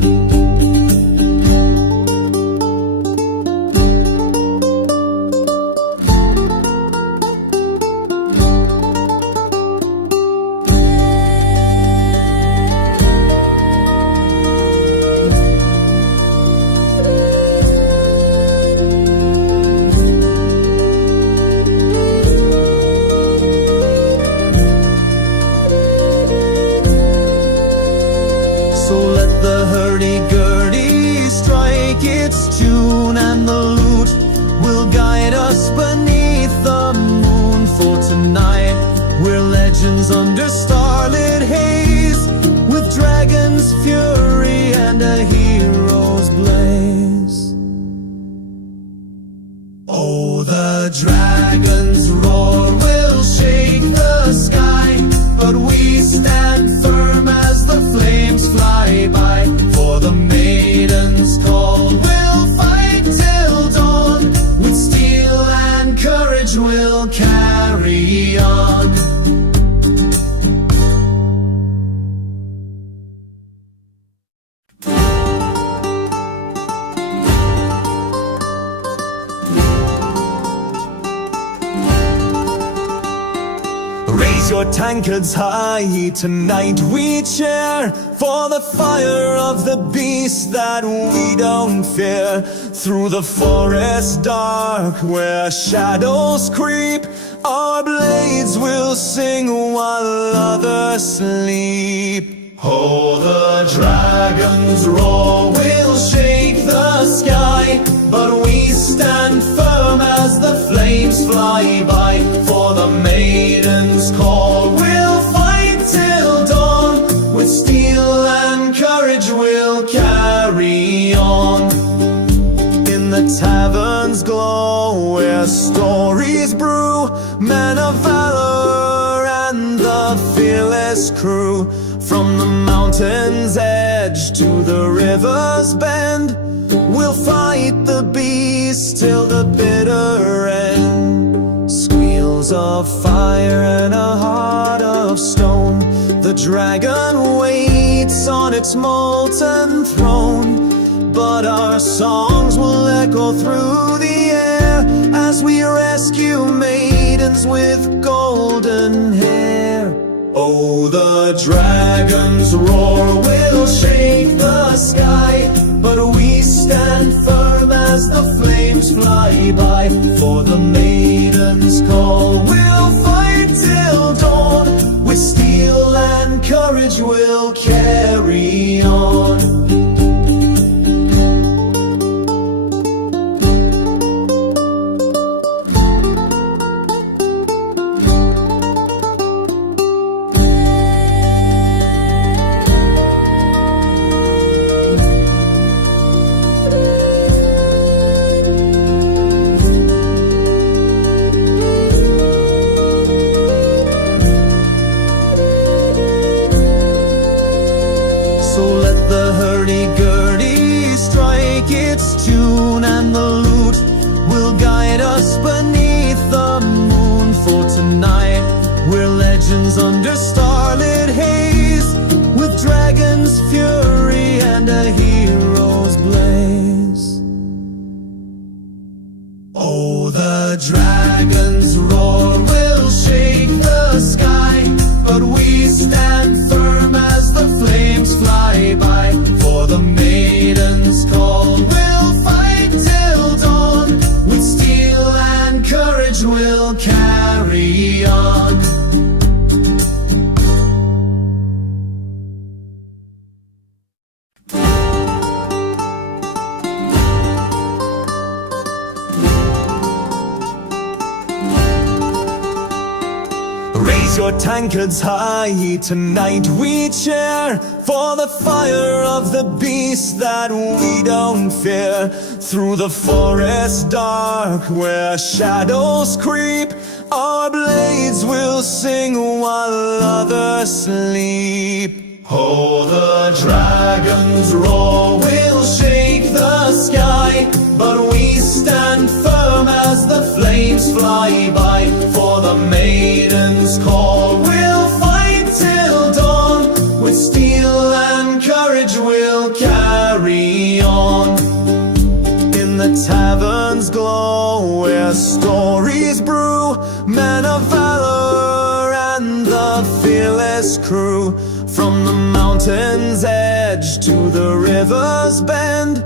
So let the hurdy-gurdy strike its tune, and the lute will guide us beneath the moon. For tonight we're legends under starlit haze, with dragon's fury and a hero's blaze. Oh, the dragon's roar will shake the sky, but we stand firm as the flames fly by. For the maiden's call, we'll fight till dawn. With steel and courage we'll carry on. Raise your tankards high, tonight we cheer for the fire of the beast that we don't fear. Through the forest dark where shadows creep, our blades will sing while others sleep. Oh, the dragon's roar will shake the sky, but we stand firm as the flames fly by. For the maiden's call, we'll fight till dawn. With steel and courage we'll carry on. In the tavern's glow where stories brew, men of valor and the fearless crew. From the mountain's edge to the river's bend, we'll fight the beast till the bitter end. Squeals of fire and a heart of stone, the dragon waits on its molten throne. But our songs will echo through the air as we rescue maidens with golden hair. Oh, the dragon's roar will shake the sky, but we stand firm as the flames fly by. us beneath the moon. For tonight we're legends under starlit haze, with dragon's fury and a hero's blaze. Oh, the dragon's roar will shake the sky, but we stand firm as the flames fly by. For the maiden's call, we'll fight till dawn, with steel and courage we'll carry on. Raise your tankards high, tonight we cheer for the fire of the beast that we don't fear. Through the forest dark where shadows creep, our blades will sing while others sleep. Oh, the dragon's roar will shake the sky, but we stand firm as the flames fly by. For the maiden's call, we'll fight till dawn, with steel and courage we'll carry on. In the tavern's glow where stories brew, men of valor and the fearless crew. From the mountain's edge to the river's bend,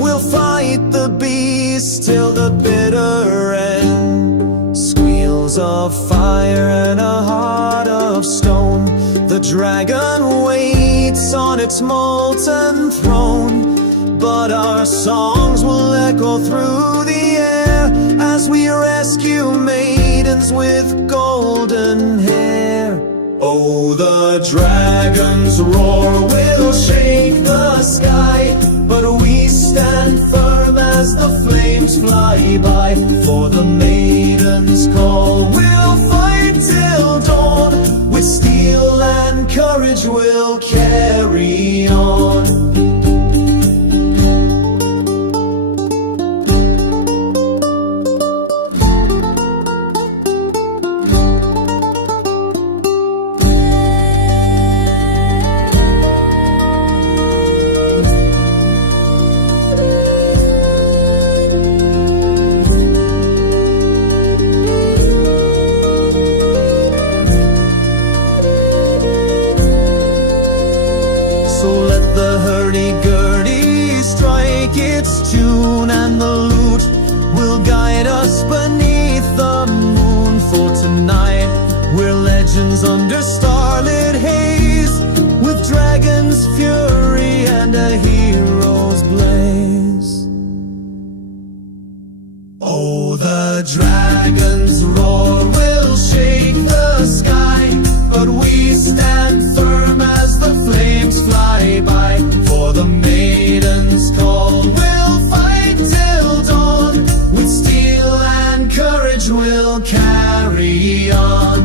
we'll fight the beast till the bitter end. Squeals of fire and a heart of stone, the dragon waits on its molten throne. But our songs will echo through the air as we rescue maidens with golden hair. Oh, the dragon's roar will shake the sky, but we stand firm as the flames fly by. For the maiden's call, we'll fight till dawn, with steel and courage we'll carry on. Tune and the lute will guide us beneath the moon. For tonight we're legends under starlit haze, with dragon's fury and a hero's blaze. Oh, the dragon's roar will shake the sky, but we stand firm as the flames fly by. For the maiden's call, we'll fight till dawn, with steel and courage we'll carry on.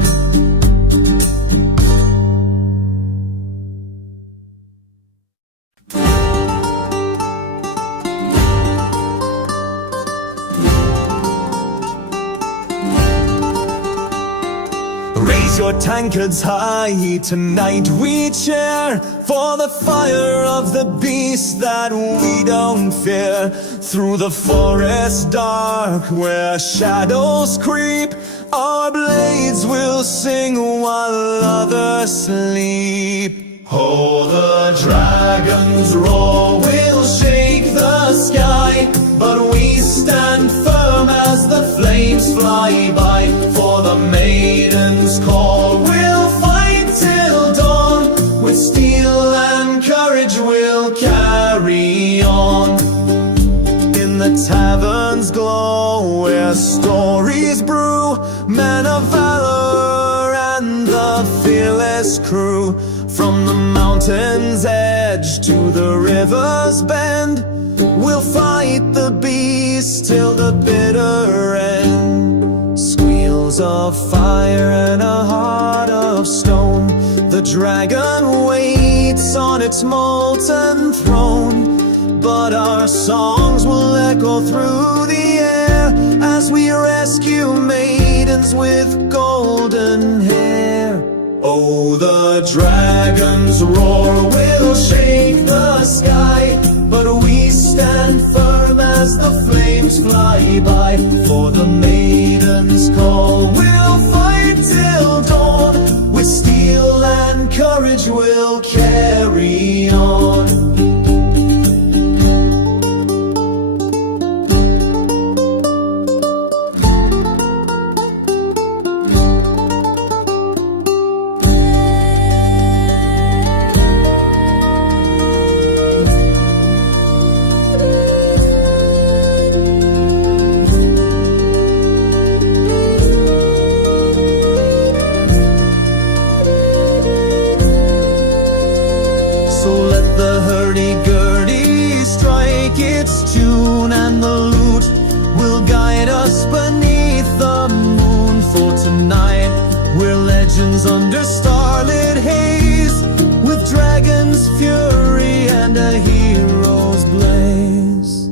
Raise your tankards high, tonight we cheer for the fire of the beast that we don't fear. Through the forest dark where shadows creep, our blades will sing while others sleep. Oh, the dragon's roar will shake the sky, but we stand firm as the flames fly by. For the maiden's call, we'll fight till dawn, with steel and courage we'll carry on. In the tavern's glow where stories brew, men of valor and the fearless crew. From the mountain's edge to the river's bend, we'll fight the beast till the bitter end. Squeals of fire and a heart of stone, the dragon waits on its molten throne. But our songs will echo through the air as we rescue maidens with golden hair. Oh, the dragon's roar will shake the sky, but we stand firm as the flames fly by. For the maiden's call, we'll fight till dawn. With steel and courage we'll carry on. So let the hurdy-gurdy strike its tune, and the lute will guide us beneath the moon. For tonight we're legends under starlit haze, with dragon's fury and a hero's blaze.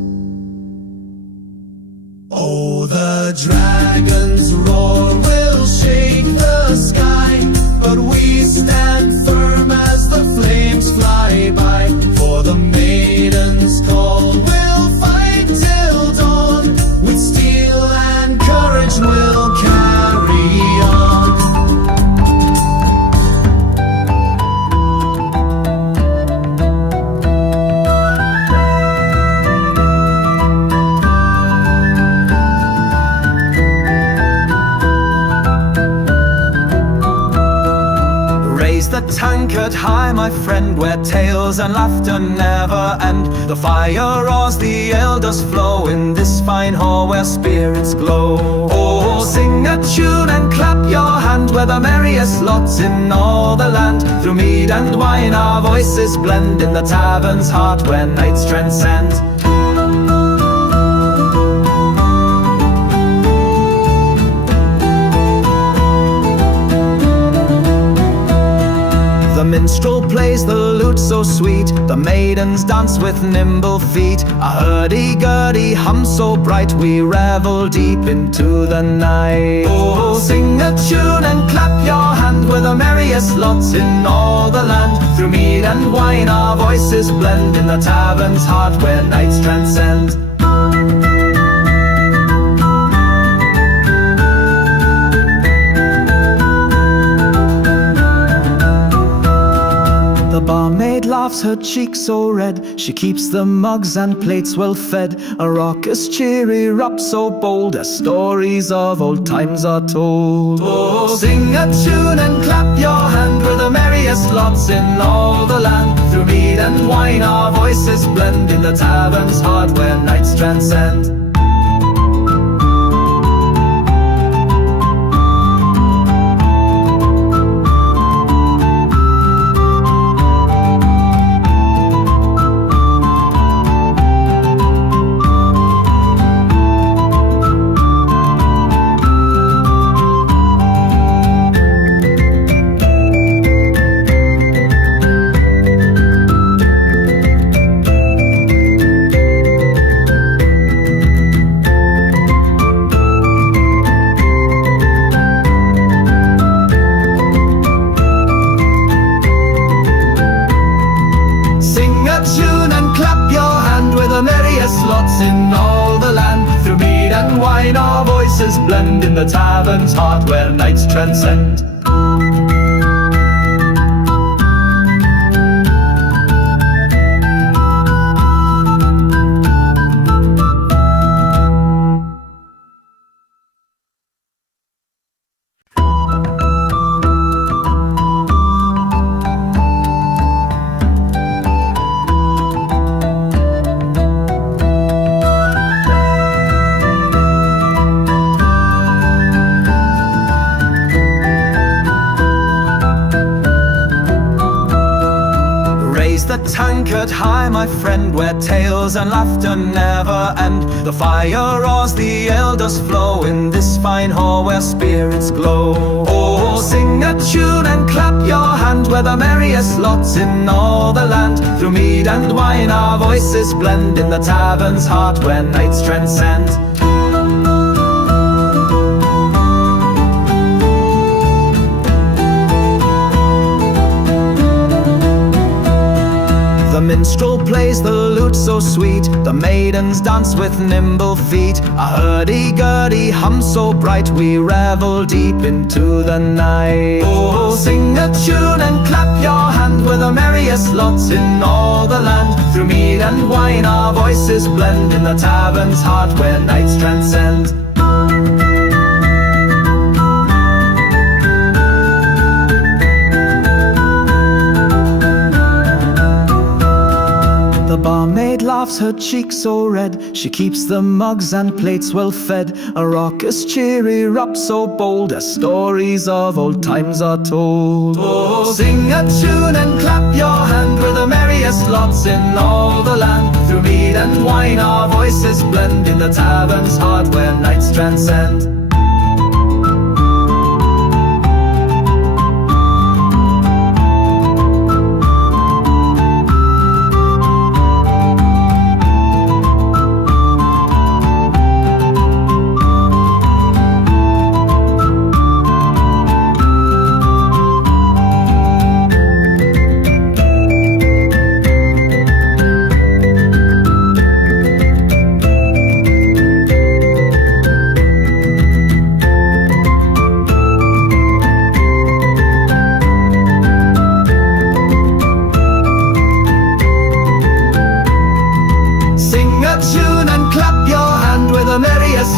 Oh, the dragon's roar will shake the sky, but we stand firm as the flames fly by. For the maiden's call, we'll fight till dawn. With steel and courage we'll carry on. Raise the tankard high, my friend, where tales and laughter never end. The fire roars, the elders flow in this fine hall where spirits glow. Oh, sing a tune and clap your hand, we're the merriest lots in all the land. Through mead and wine our voices blend, in the tavern's heart where nights transcend. The minstrel plays the lute so sweet, the maidens dance with nimble feet. A hurdy-gurdy hum so bright, we revel deep into the night. Oh, sing a tune and clap your hand, we're the merriest lots in all the land. Through mead and wine our voices blend, in the tavern's heart where nights transcend. The barmaid laughs, her cheeks so red, she keeps the mugs and plates well fed. A raucous cheery rap so bold, as stories of old times are told. Oh, sing a tune and clap your hand, we're the merriest lots in all the land. Through mead and wine our voices blend, in the tavern's heart where nights transcend. Lots in all the land. Through mead and wine our voices blend, in the tavern's heart where nights transcend. The tankard high, my friend, where tales and laughter never end. The fire roars, the elders flow, in this fine hall where spirits glow. Oh, sing a tune and clap your hand, we're the merriest lots in all the land. Through mead and wine our voices blend, in the tavern's heart where nights transcend. plays the lute so sweet, the maidens dance with nimble feet. A hurdy-gurdy hum so bright, we revel deep into the night. Oh, sing a tune and clap your hand, we're the merriest lots in all the land. Through mead and wine our voices blend, in the tavern's heart where nights transcend. The barmaid laughs, her cheeks so red, she keeps the mugs and plates well fed. A raucous cheery rap so bold, as stories of old times are told. Oh, sing a tune and clap your hand, we're the merriest lots in all the land. Through mead and wine our voices blend, in the tavern's heart where nights transcend.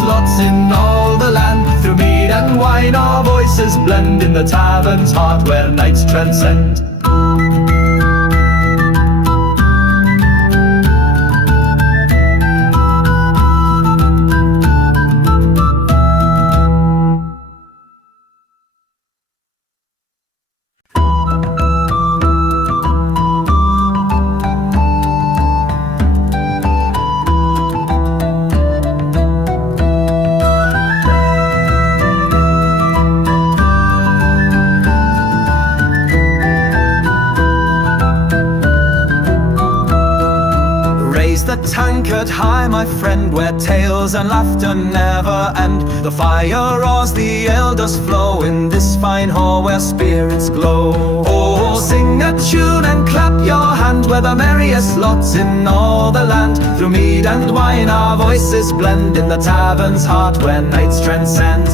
Lots in all the land. Through mead and wine our voices blend, in the tavern's heart where nights transcend. The tankard high, my friend, where tales and laughter never end. The fire roars, the ale does flow, in this fine hall where spirits glow. Oh, sing a tune and clap your hand, we're the merriest lots in all the land. Through mead and wine our voices blend, in the tavern's heart where nights transcend.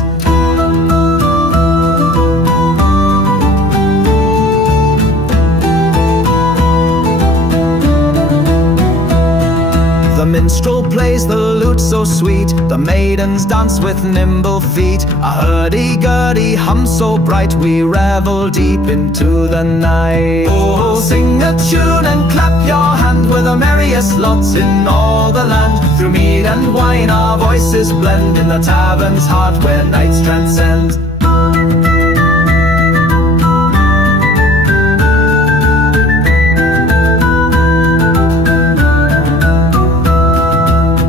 The minstrel plays the lute so sweet, the maidens dance with nimble feet. A hurdy-gurdy hum so bright, we revel deep into the night. Oh, sing a tune and clap your hand, we're the merriest lots in all the land. Through mead and wine our voices blend, in the tavern's heart where nights transcend.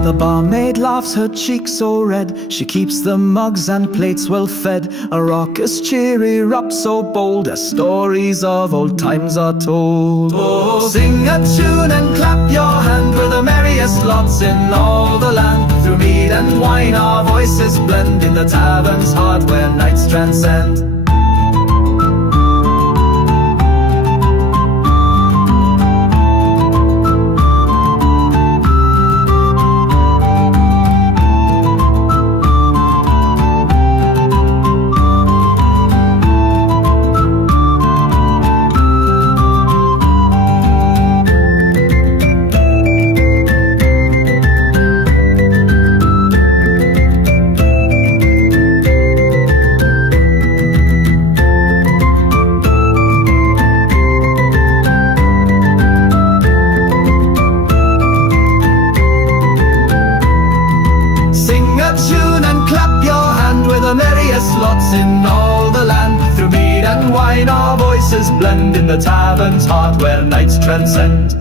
The barmaid laughs, her cheeks so red, she keeps the mugs and plates well fed. A raucous cheery rap so bold, as stories of old times are told. Oh, sing a tune and clap your hand, we're the merriest lots in all the land. Through mead and wine our voices blend, in the tavern's heart where nights transcend. Lots in all the land. Through mead and wine our voices blend, in the tavern's heart where nights transcend.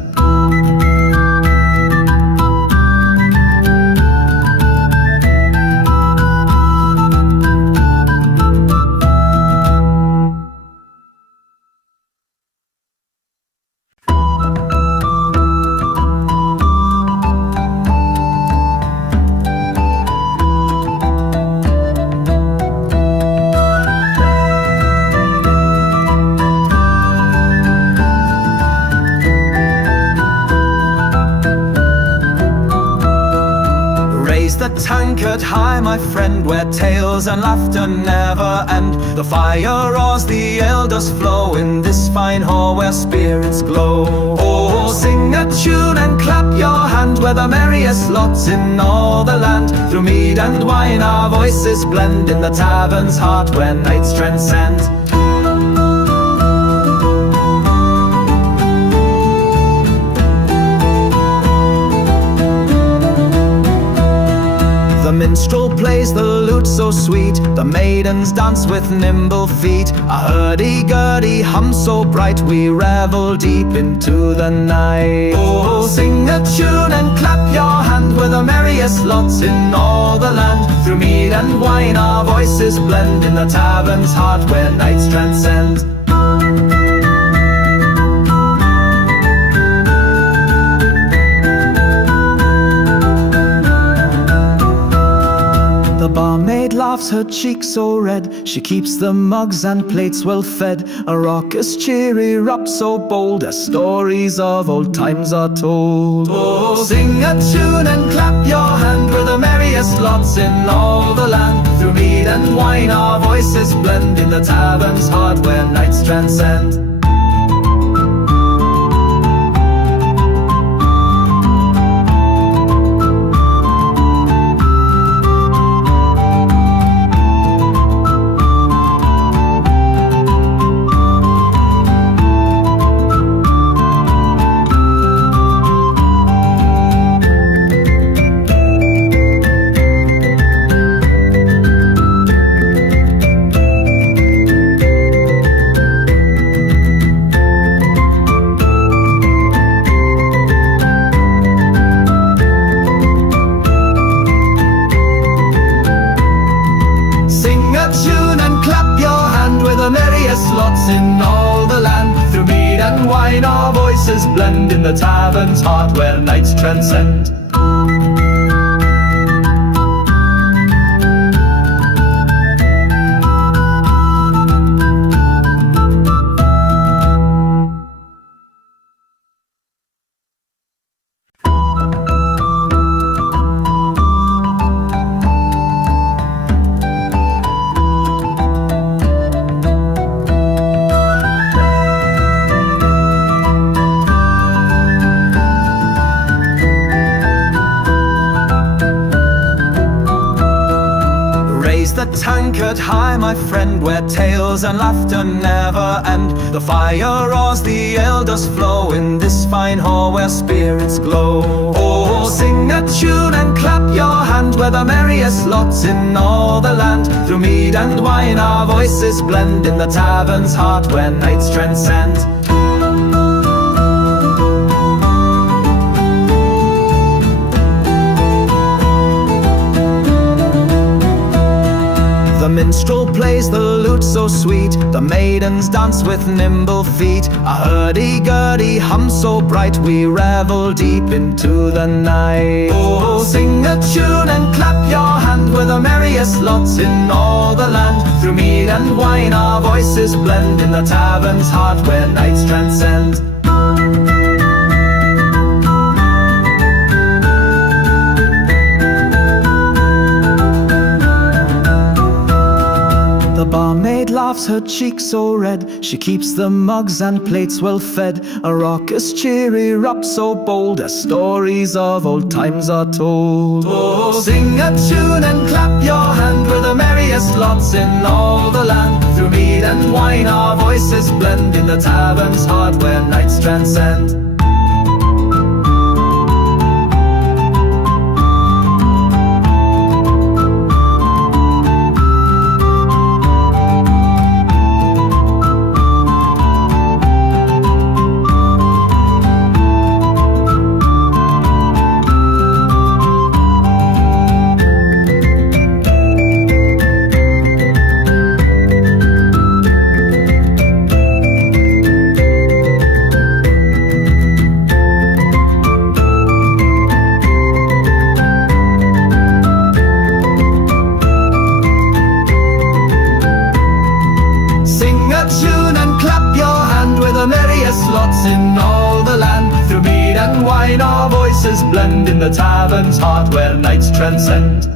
high, my friend, where tales and laughter never end. The fire roars, the ale does flow in this fine hall where spirits glow. Oh, sing a tune and clap your hand, we're the merriest lots in all the land. Through mead and wine our voices blend in the tavern's heart where nights transcend. The minstrel plays the lute so sweet, the maidens dance with nimble feet. A hurdy-gurdy hum so bright, we revel deep into the night. Oh, sing a tune and clap your hand, we're the merriest lots in all the land. Through mead and wine our voices blend in the tavern's heart where nights transcend. The barmaid laughs, her cheeks so red, she keeps the mugs and plates well fed. A raucous cheery rap so bold, as stories of old times are told. Oh, sing a tune and clap your hand, we're the merriest lots in all the land. Through mead and wine our voices blend in the tavern's heart where nights transcend. Lots in all the land. Through mead and wine our voices blend in the tavern's heart where nights transcend. The tankard high, my friend, where tales and laughter never end. The fire roars, the ale does flow in this fine hall where spirits glow. Oh, sing a tune and clap your hand, we're the merriest lots in all the land. Through mead and wine our voices blend in the tavern's heart where nights transcend. The minstrel plays the lute so sweet, the maidens dance with nimble feet. A hurdy-gurdy hum so bright, we revel deep into the night. Oh, sing a tune and clap your hand, we're the merriest lots in all the land. Through mead and wine our voices blend in the tavern's heart where nights transcend. The barmaid laughs, her cheeks so red, she keeps the mugs and plates well fed. A raucous cheery rap so bold, as stories of old times are told. Oh, sing a tune and clap your hand, we're the merriest lots in all the land. Through mead and wine our voices blend in the tavern's heart where nights transcend. Lots in all the land. Through mead and wine our voices blend in the tavern's heart where nights transcend.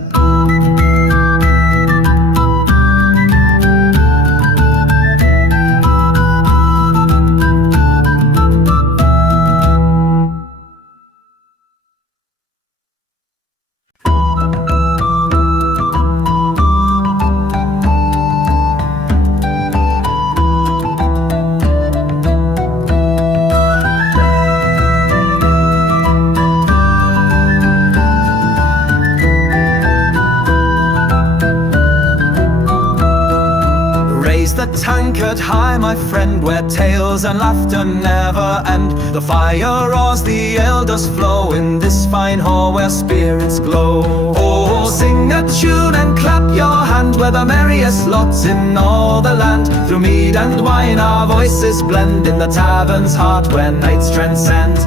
Raise the tankard high, my friend, where tales and laughter never end. The fire roars, the ale does flow in this fine hall where spirits glow. Oh, sing a tune and clap your hand, we're the merriest lots in all the land. Through mead and wine our voices blend in the tavern's heart where nights transcend.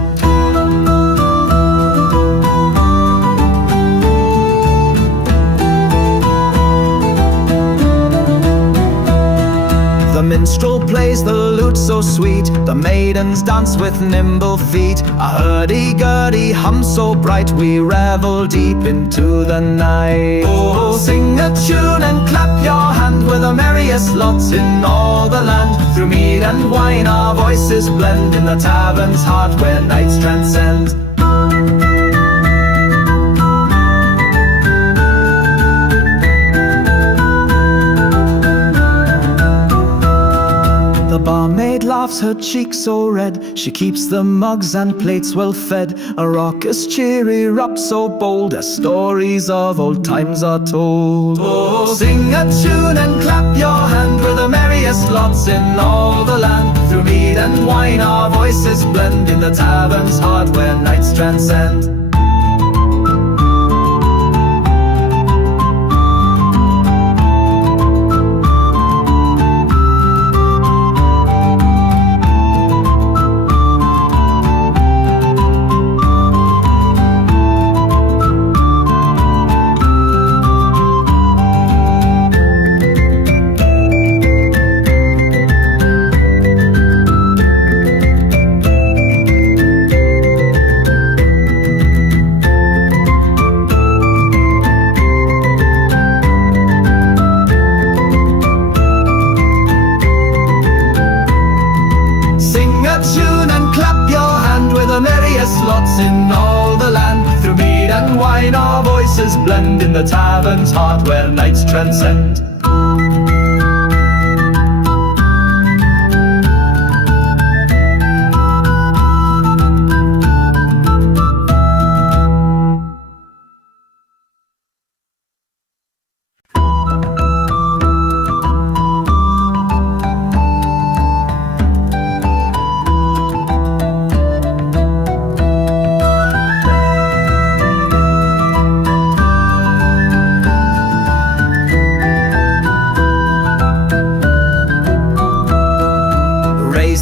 The minstrel plays the lute so sweet, the maidens dance with nimble feet. A hurdy-gurdy hum so bright, we revel deep into the night. Oh, sing a tune and clap your hand, we're the merriest lots in all the land. Through mead and wine our voices blend in the tavern's heart where nights transcend. The barmaid laughs, her cheeks so red, she keeps the mugs and plates well fed. A raucous cheery rap so bold, as stories of old times are told. Oh, sing a tune and clap your hand, we're the merriest lots in all the land. Through mead and wine our voices blend in the tavern's heart where nights transcend. Lots in all the land. Through mead and wine our voices blend in the tavern's heart where nights transcend.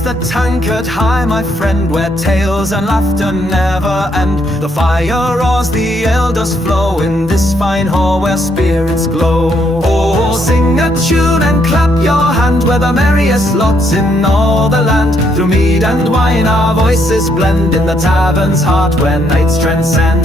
The tankard high, my friend, where tales and laughter never end. The fire roars, the ale does flow in this fine hall where spirits glow. Oh, sing a tune and clap your hand, we're the merriest lots in all the land. Through mead and wine our voices blend in the tavern's heart where nights transcend.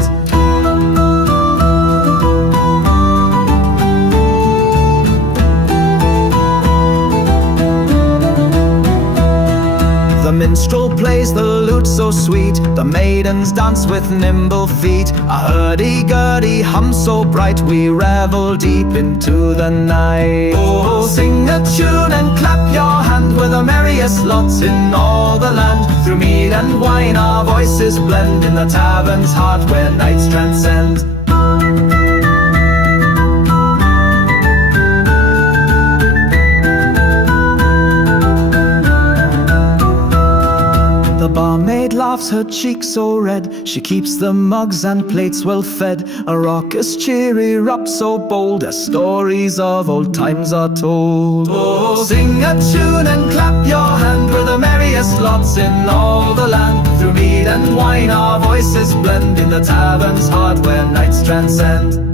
The minstrel plays the lute so sweet, the maidens dance with nimble feet. A hurdy-gurdy hum so bright, we revel deep into the night. Oh, sing a tune and clap your hand, we're the merriest lots in all the land. Through mead and wine our voices blend in the tavern's heart where nights transcend. The barmaid laughs, her cheeks so red, she keeps the mugs and plates well fed. A raucous cheery rap so bold, as stories of old times are told. Oh, sing a tune and clap your hand, we're the merriest lots in all the land. Through mead and wine our voices blend in the tavern's heart where nights transcend.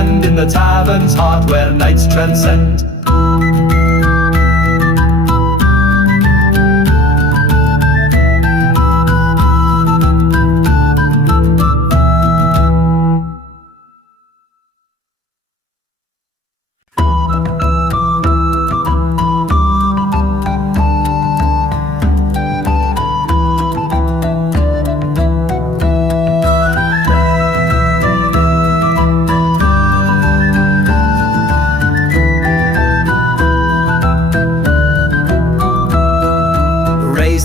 blend in the tavern's heart where nights transcend.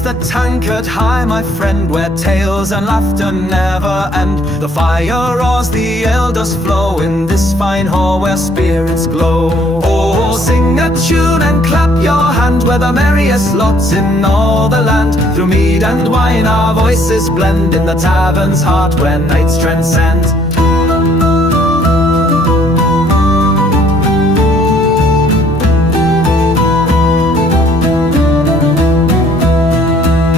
The tankard high, my friend, where tales and laughter never end. The fire roars, the ale does flow in this fine hall where spirits glow. Oh, sing a tune and clap your hand, we're the merriest lots in all the land. Through mead and wine our voices blend in the tavern's heart where nights transcend.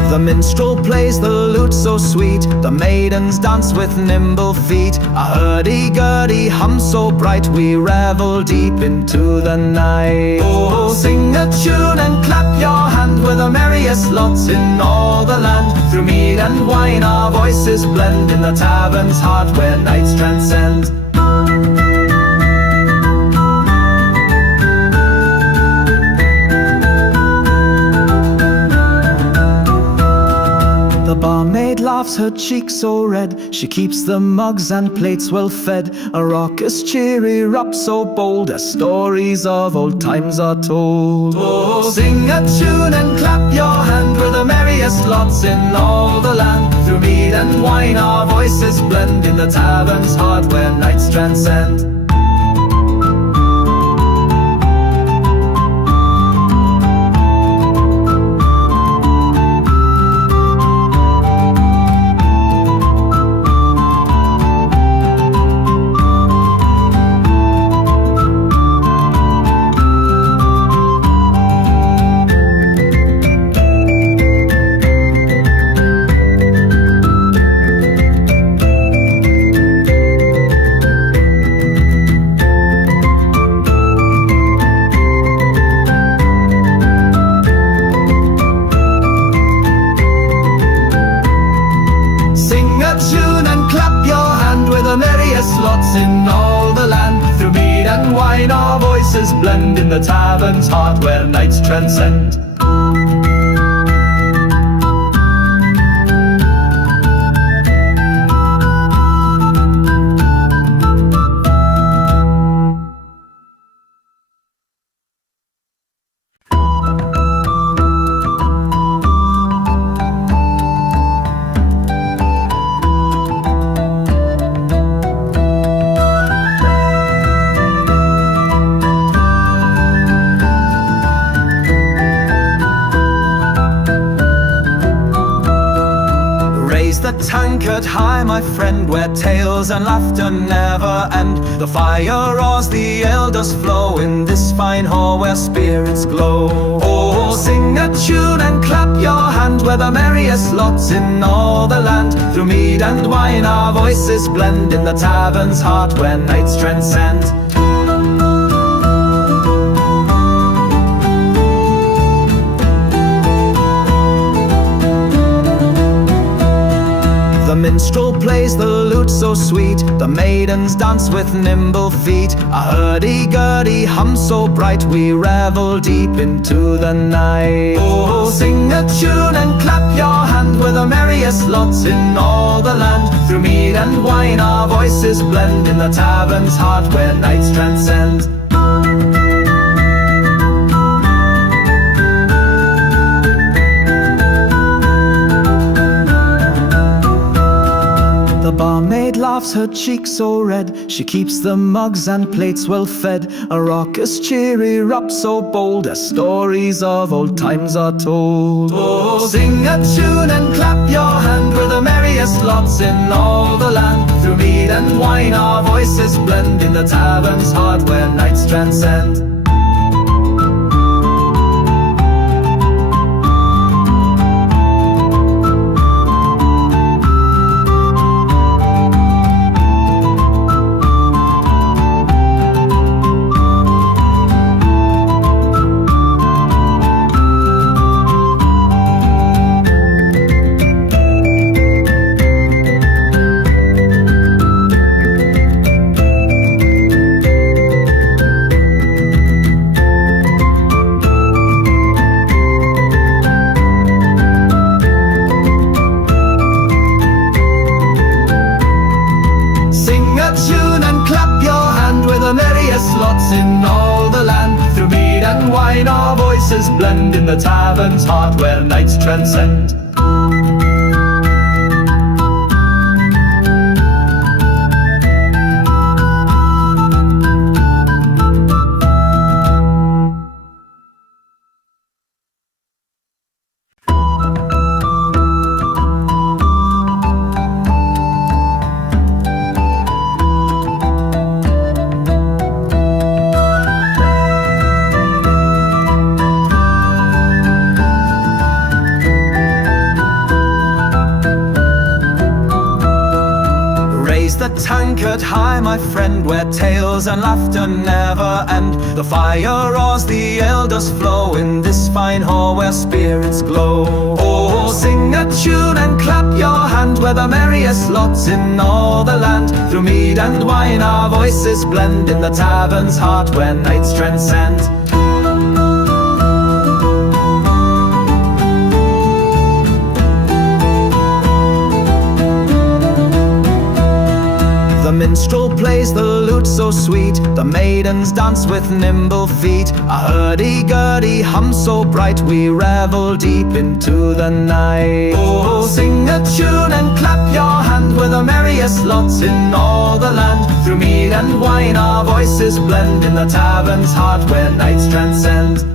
The minstrel plays the lute so sweet, the maidens dance with nimble feet. A hurdy-gurdy hum so bright, we revel deep into the night. Oh, sing a tune and clap your hand, we're the merriest lots in all the land. Through mead and wine our voices blend in the tavern's heart where nights transcend. The barmaid laughs, her cheeks so red, she keeps the mugs and plates well fed. A raucous cheery rap so bold, as stories of old times are told. Oh, sing a tune and clap your hand, we're the merriest lots in all the land. Through mead and wine our voices blend in the tavern's heart where nights transcend. Lots in all the land. Through mead and wine our voices blend in the tavern's heart where nights transcend. The tankard high, my friend, where tales and laughter never end. The fire roars, the ale does flow in this fine hall where spirits glow. Oh, sing a tune and clap your hand, we're the merriest lots in all the land. Through mead and wine our voices blend in the tavern's heart where nights transcend. The minstrel plays the lute so sweet, the maidens dance with nimble feet. A hurdy-gurdy hum so bright, we revel deep into the night. Oh, sing a tune and clap your hand, we're the merriest lots in all the land. Through mead and wine our voices blend in the tavern's heart where nights transcend. The barmaid laughs, her cheeks so red, she keeps the mugs and plates well fed. A raucous cheery rap so bold, as stories of old times are told. Oh, sing a tune and clap your hand, we're the merriest lots in all the land. Through mead and wine our voices blend in the tavern's heart where nights transcend. lots in all the land. Through mead and wine our voices blend in the tavern's heart where nights transcend. The tankard high, my friend, where tales and laughter never end. The fire roars, the ale does flow in this fine hall where spirits glow. Oh, sing a tune and clap your hand, where the merriest lots in all the land. Through mead and wine our voices blend in the tavern's heart where nights transcend. The minstrel plays the lute so sweet, the maidens dance with nimble feet. A hurdy-gurdy hum so bright, we revel deep into the night. Oh, sing a tune and clap your hand, we're the merriest lots in all the land. Through mead and wine our voices blend in the tavern's heart where nights transcend.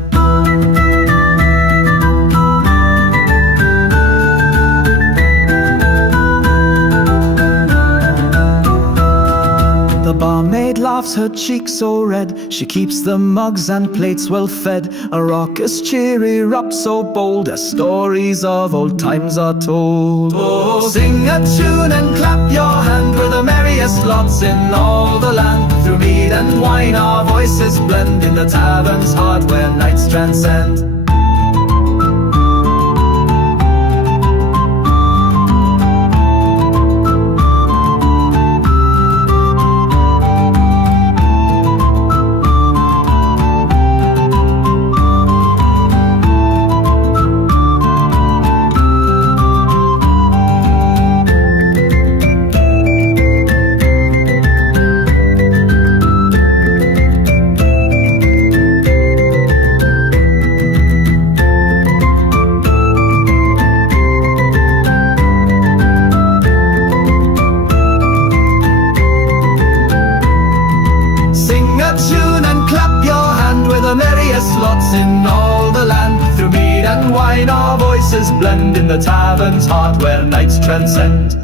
The barmaid laughs, her cheeks so red. She keeps the mugs and plates well fed. A raucous cheery rap so bold, as stories of old times are told. Oh, sing a tune and clap your hand, we're the merriest lots in all the land. Through mead and wine our voices blend in the tavern's heart where nights transcend. Lots in all the land. Through mead and wine our voices blend in the tavern's heart where nights transcend.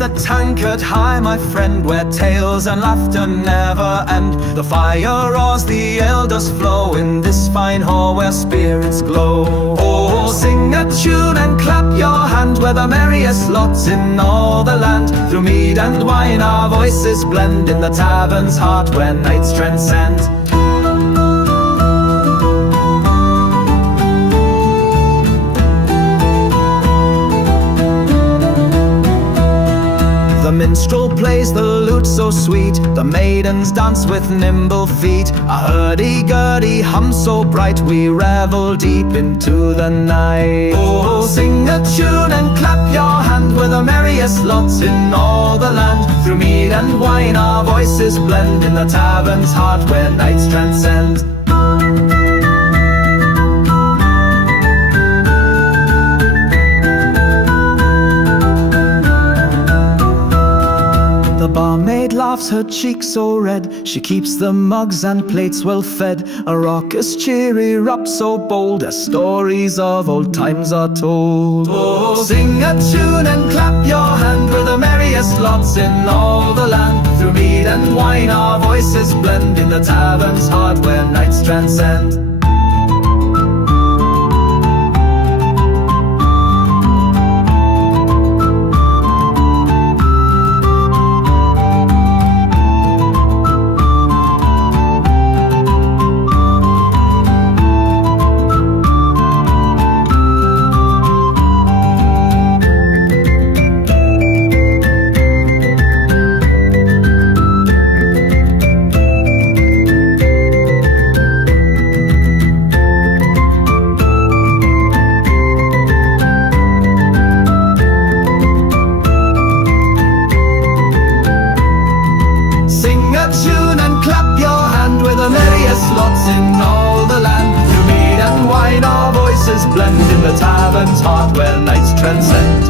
The tankard high, my friend, where tales and laughter never end. The fire roars, the ale does flow in this fine hall where spirits glow. Oh, sing a tune and clap your hand, we're the merriest lots in all the land. Through mead and wine our voices blend in the tavern's heart where nights transcend. The minstrel plays the lute so sweet, the maidens dance with nimble feet. A hurdy-gurdy hum so bright, we revel deep into the night. Oh, sing a tune and clap your hand, we're the merriest lots in all the land. Through mead and wine our voices blend in the tavern's heart where nights transcend. The barmaid laughs, her cheeks so red. She keeps the mugs and plates well fed. A raucous cheery rap so bold, as stories of old times are told. Oh, sing a tune and clap your hand, we're the merriest lots in all the land. Through mead and wine our voices blend in the tavern's heart where nights transcend. heaven's heart where nights transcend.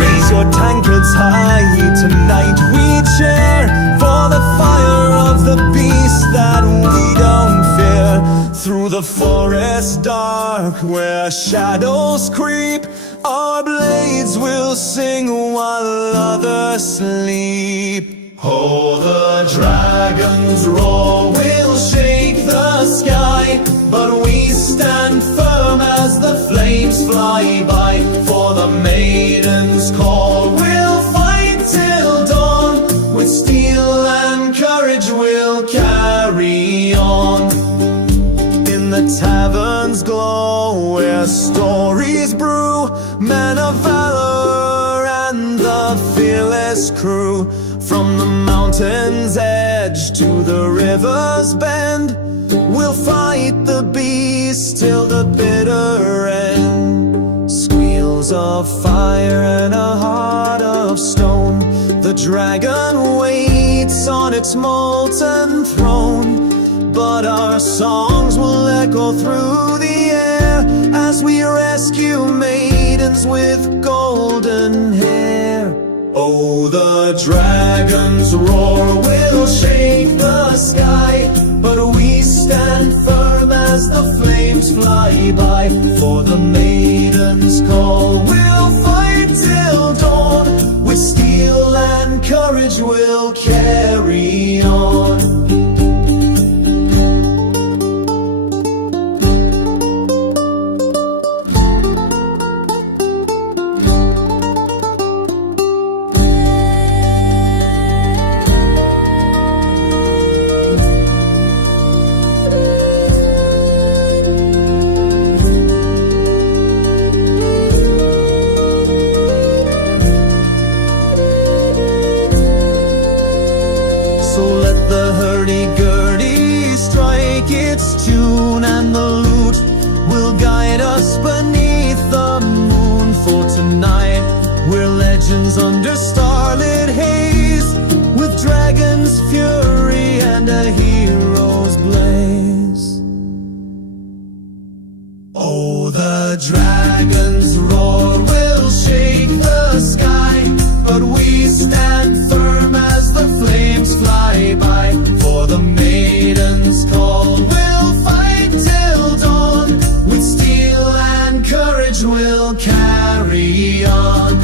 Raise your tankards high, tonight we cheer for the fire of the beast that we don't fear. Through the forest dark where shadows creep, our blades will sing while others sleep. Oh, the dragon's roar will shake the sky, but we stand firm as the flames fly by. For the maiden's call, we'll fight till dawn. With steel and courage we'll carry on. In the tavern's glow where stories brew, men of valor and the fearless crew. From the mountain's edge to the river's bend, we'll fight the beast till the bitter end. Squeals of fire and a heart of stone, the dragon waits on its molten throne. But our songs will echo through the air as we rescue maidens with golden hair. Oh, the dragon's roar will shake the sky, but we stand firm as the flames fly by. For the maiden's call, we'll fight till dawn. With steel and courage we'll carry on. And the lute will guide us beneath the moon. For tonight we're legends under starlit haze, with dragon's fury and a hero's blaze. Oh, the dragon's roar will shake the sky, but we stand firm as the flames fly by. For the maiden's call, we'll fight till dawn. With steel and courage we'll carry on.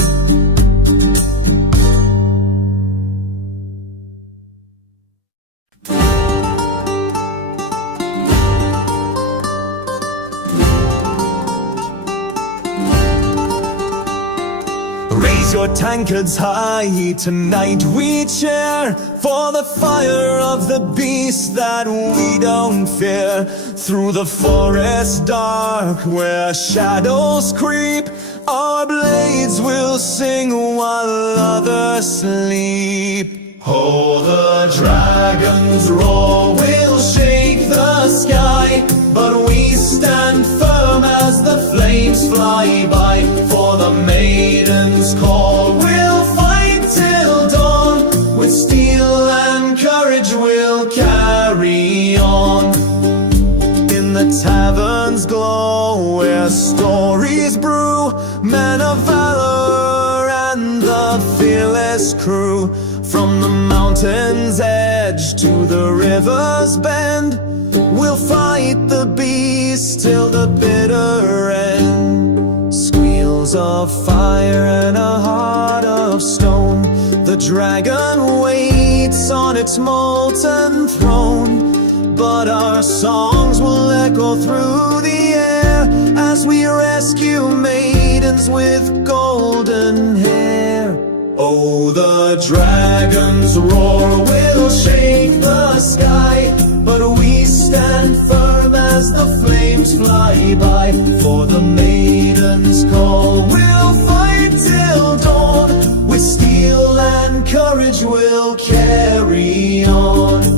Raise your tankards high, tonight we cheer for the fire of the beast that we don't fear. Through the forest dark where shadows creep, our blades will sing while others sleep. Oh, the dragon's roar will shake the sky, but we stand firm as the flames fly by. For the maiden's call, we'll fight till dawn. With steel and courage we'll carry on. In the tavern's glow where stories brew, men of valor and the fearless crew. From the mountain's edge to the river's bend, we'll fight the beast till the bitter end. Squeals of fire and a heart of stone, the dragon waits on its molten throne. But our songs will echo through the air as we rescue maidens with golden hair. Oh, the dragon's roar will shake the sky, but we stand firm as the flames fly by. For the maiden's call, we'll fight till dawn. With steel and courage we'll carry on.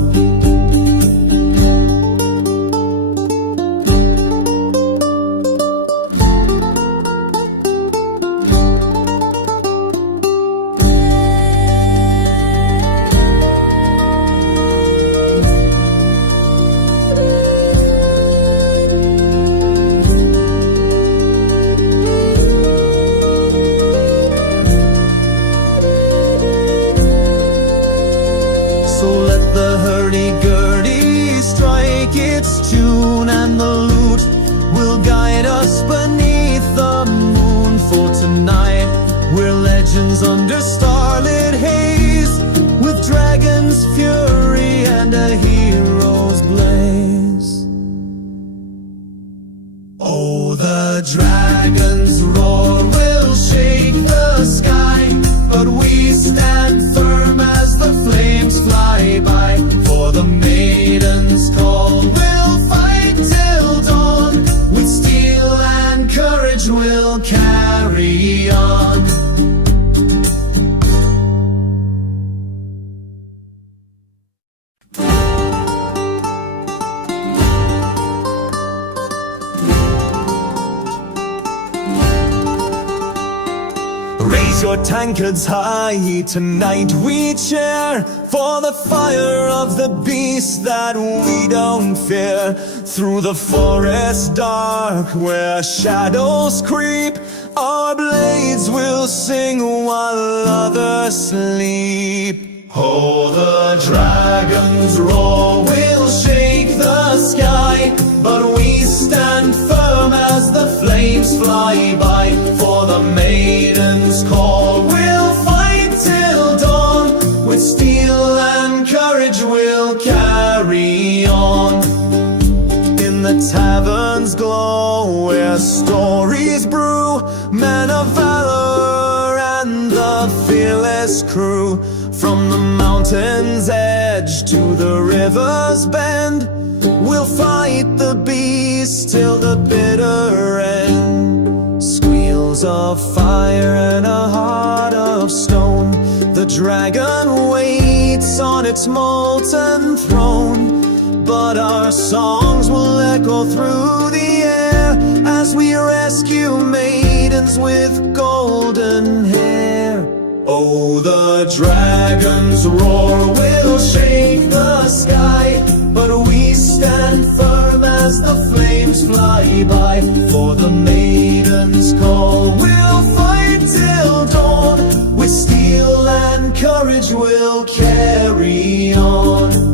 strike its tune, and the lute will guide us beneath the moon. For tonight we're legends under starlit haze, with dragon's fury and a hero's blaze. Oh, the dragon's roar will shake the sky, but we stand firm as the flames fly by. For the maiden's call we'll fight till dawn, with steel and courage we'll carry on. Raise your tankards high, tonight we cheer for the fire of the beast that we don't fear. Through the forest dark where shadows creep, our blades will sing while others sleep. Oh, the dragon's roar will shake the sky, but we stand firm as the flames fly by. For the maiden's call we'll fight till dawn, with steel and courage we'll carry on. In the tavern's glow where stories brew, men of valor and the fearless crew. From the mountain's edge to the river's bend, we'll fight the beast till the bitter end. Squeals of fire and a heart of stone, the dragon waits on its molten throne. But our songs will echo through the air as we rescue maidens with golden hair. Oh, the dragon's roar will shake the sky, but we stand firm as the flames fly by. For the maiden's call we'll fight till dawn, with steel and courage we'll carry on.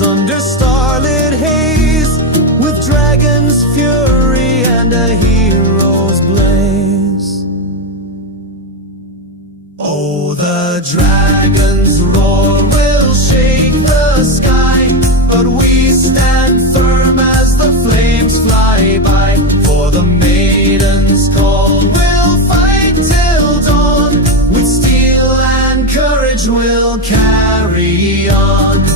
Under starlit haze, with dragon's fury and a hero's blaze. Oh, the dragon's roar will shake the sky, but we stand firm as the flames fly by. For the maiden's call we'll fight till dawn, with steel and courage we'll carry on.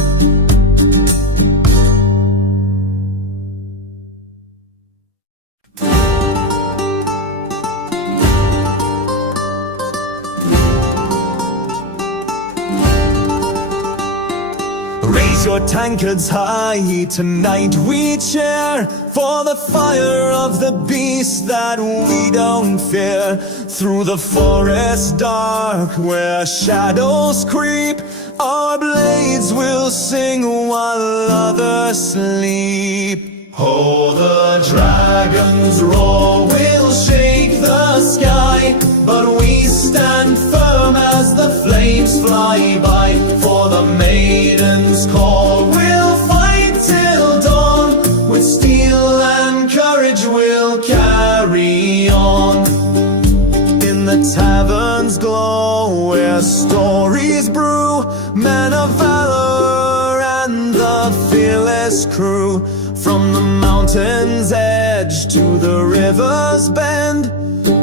Your tankards high, tonight we cheer for the fire of the beast that we don't fear. Through the forest dark where shadows creep, our blades will sing while others sleep. Oh, the dragon's roar will shake the sky, but we stand firm as the flames fly by. For the maiden's call we'll fight till dawn, with steel and courage we'll carry on. In the tavern's glow where stories brew, men of valor and the fearless crew. From the mountain's edge to the river's bend,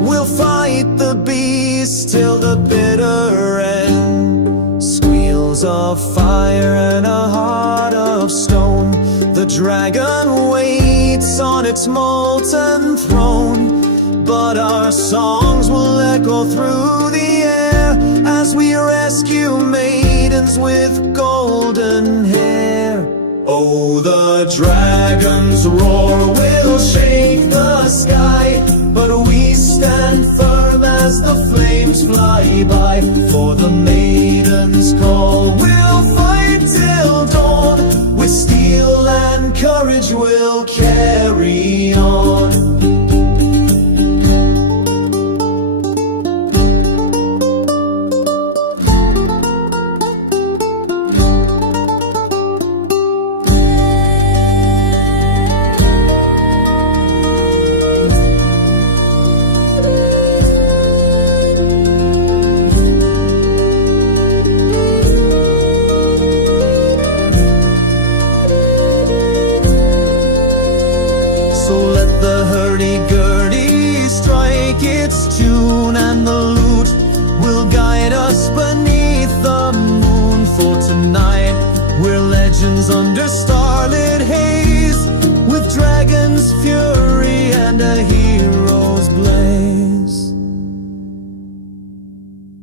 we'll fight the beast till the bitter end. Squeals of fire and a heart of stone, the dragon waits on its molten throne. but our songs will echo through the air as we rescue maidens with golden hair. Oh, the dragon's roar will shake the sky, but we stand firm as the flames fly by. For the maiden's call, we'll fight till dawn. With steel and courage we'll carry on. Under starlit haze, with dragon's fury and a hero's blaze.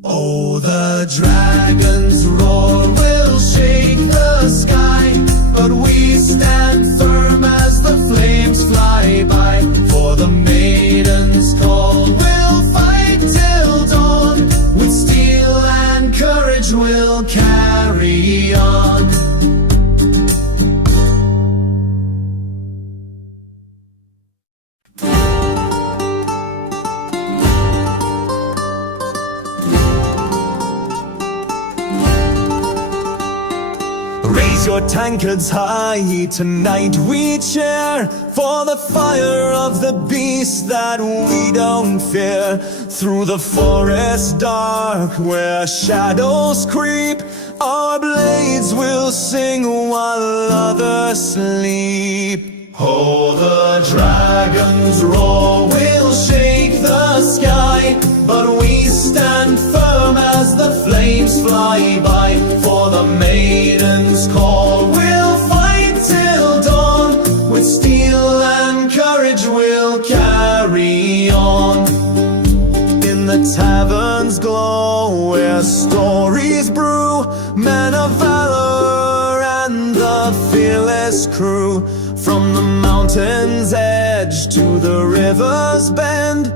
Oh, the dragon's roar will shake the sky, but we stand firm as the flames fly by. For the maiden's call, we'll fight till dawn. With steel and courage we'll carry on. Raise your tankards high, tonight we cheer for the fire of the beast that we don't fear. Through the forest dark where shadows creep, our blades will sing while others sleep. Oh, the dragon's roar will shake the sky, but we stand firm as the flames fly by. For the maiden's call, we'll fight till dawn. With steel and courage we'll carry on. In the tavern's glow where stories brew, men of valor and the fearless crew. From the mountain's edge to the river's bend,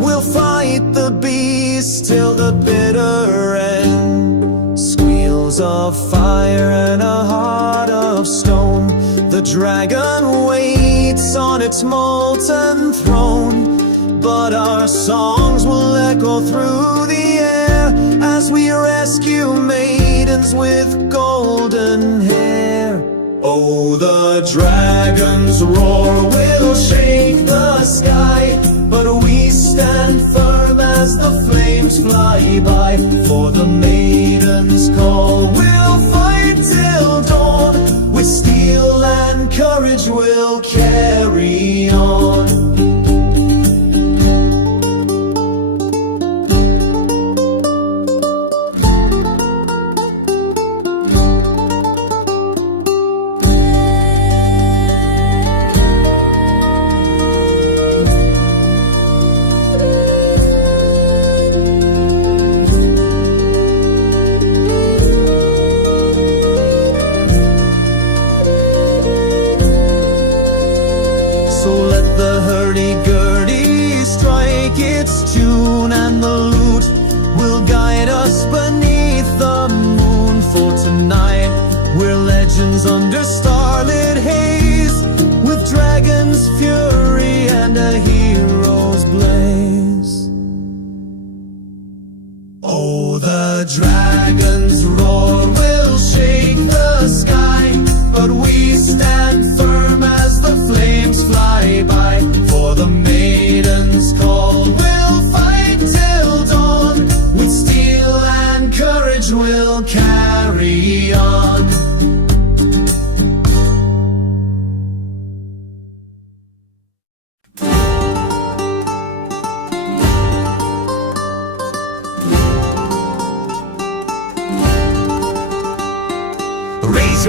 we'll fight the beast till the bitter end. Squeals of fire and a heart of stone, the dragon waits on its molten throne. But our songs will echo through the air as we rescue maidens with golden hair. Oh, the dragon's roar will shake the sky, but we stand firm as the flames fly by. For the maiden's call, we'll fight till dawn. With steel and courage we'll carry on. Under starlit haze, with dragon's fury and a hero's blaze. Oh, the dragon's roar will shake the sky, but we stand firm as the flames fly by. For the maiden's call, we'll fight till dawn. With steel and courage we'll carry on.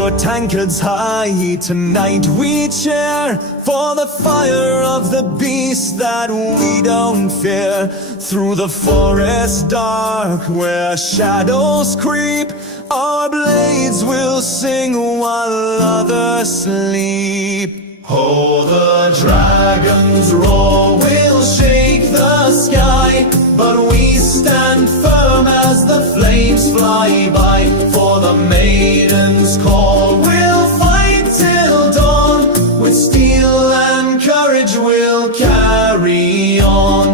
our tankards high. Tonight we cheer for the fire of the beast that we don't fear. Through the forest dark where shadows creep, our blades will sing while others sleep. Oh, the dragon's roar will shake the sky, but we stand firm as the flames fly by. For the maiden's call, we'll fight till dawn. With steel and courage we'll carry on.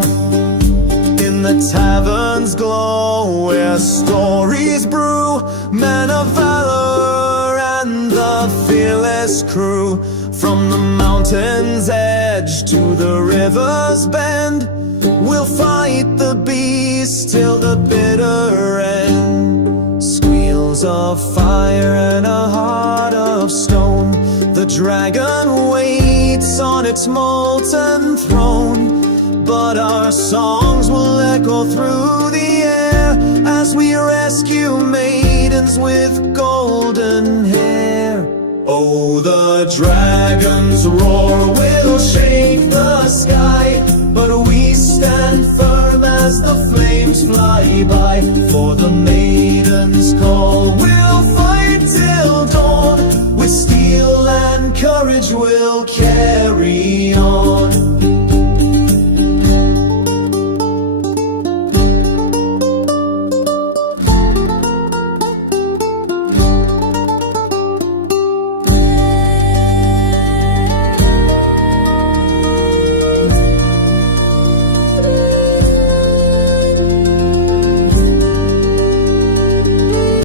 In the tavern's glow where stories brew, men of valor and the fearless crew. From the mountain's edge to the river's bend, we'll fight the beast till the bitter end. Squeals of fire and a heart of stone, the dragon waits on its molten throne. But our songs will echo through the air as we rescue maidens with golden hair. Oh, the dragon's roar will shake the sky, but we stand firm as the flames fly by. For the maiden's call, we'll fight till dawn. With steel and courage we'll carry on.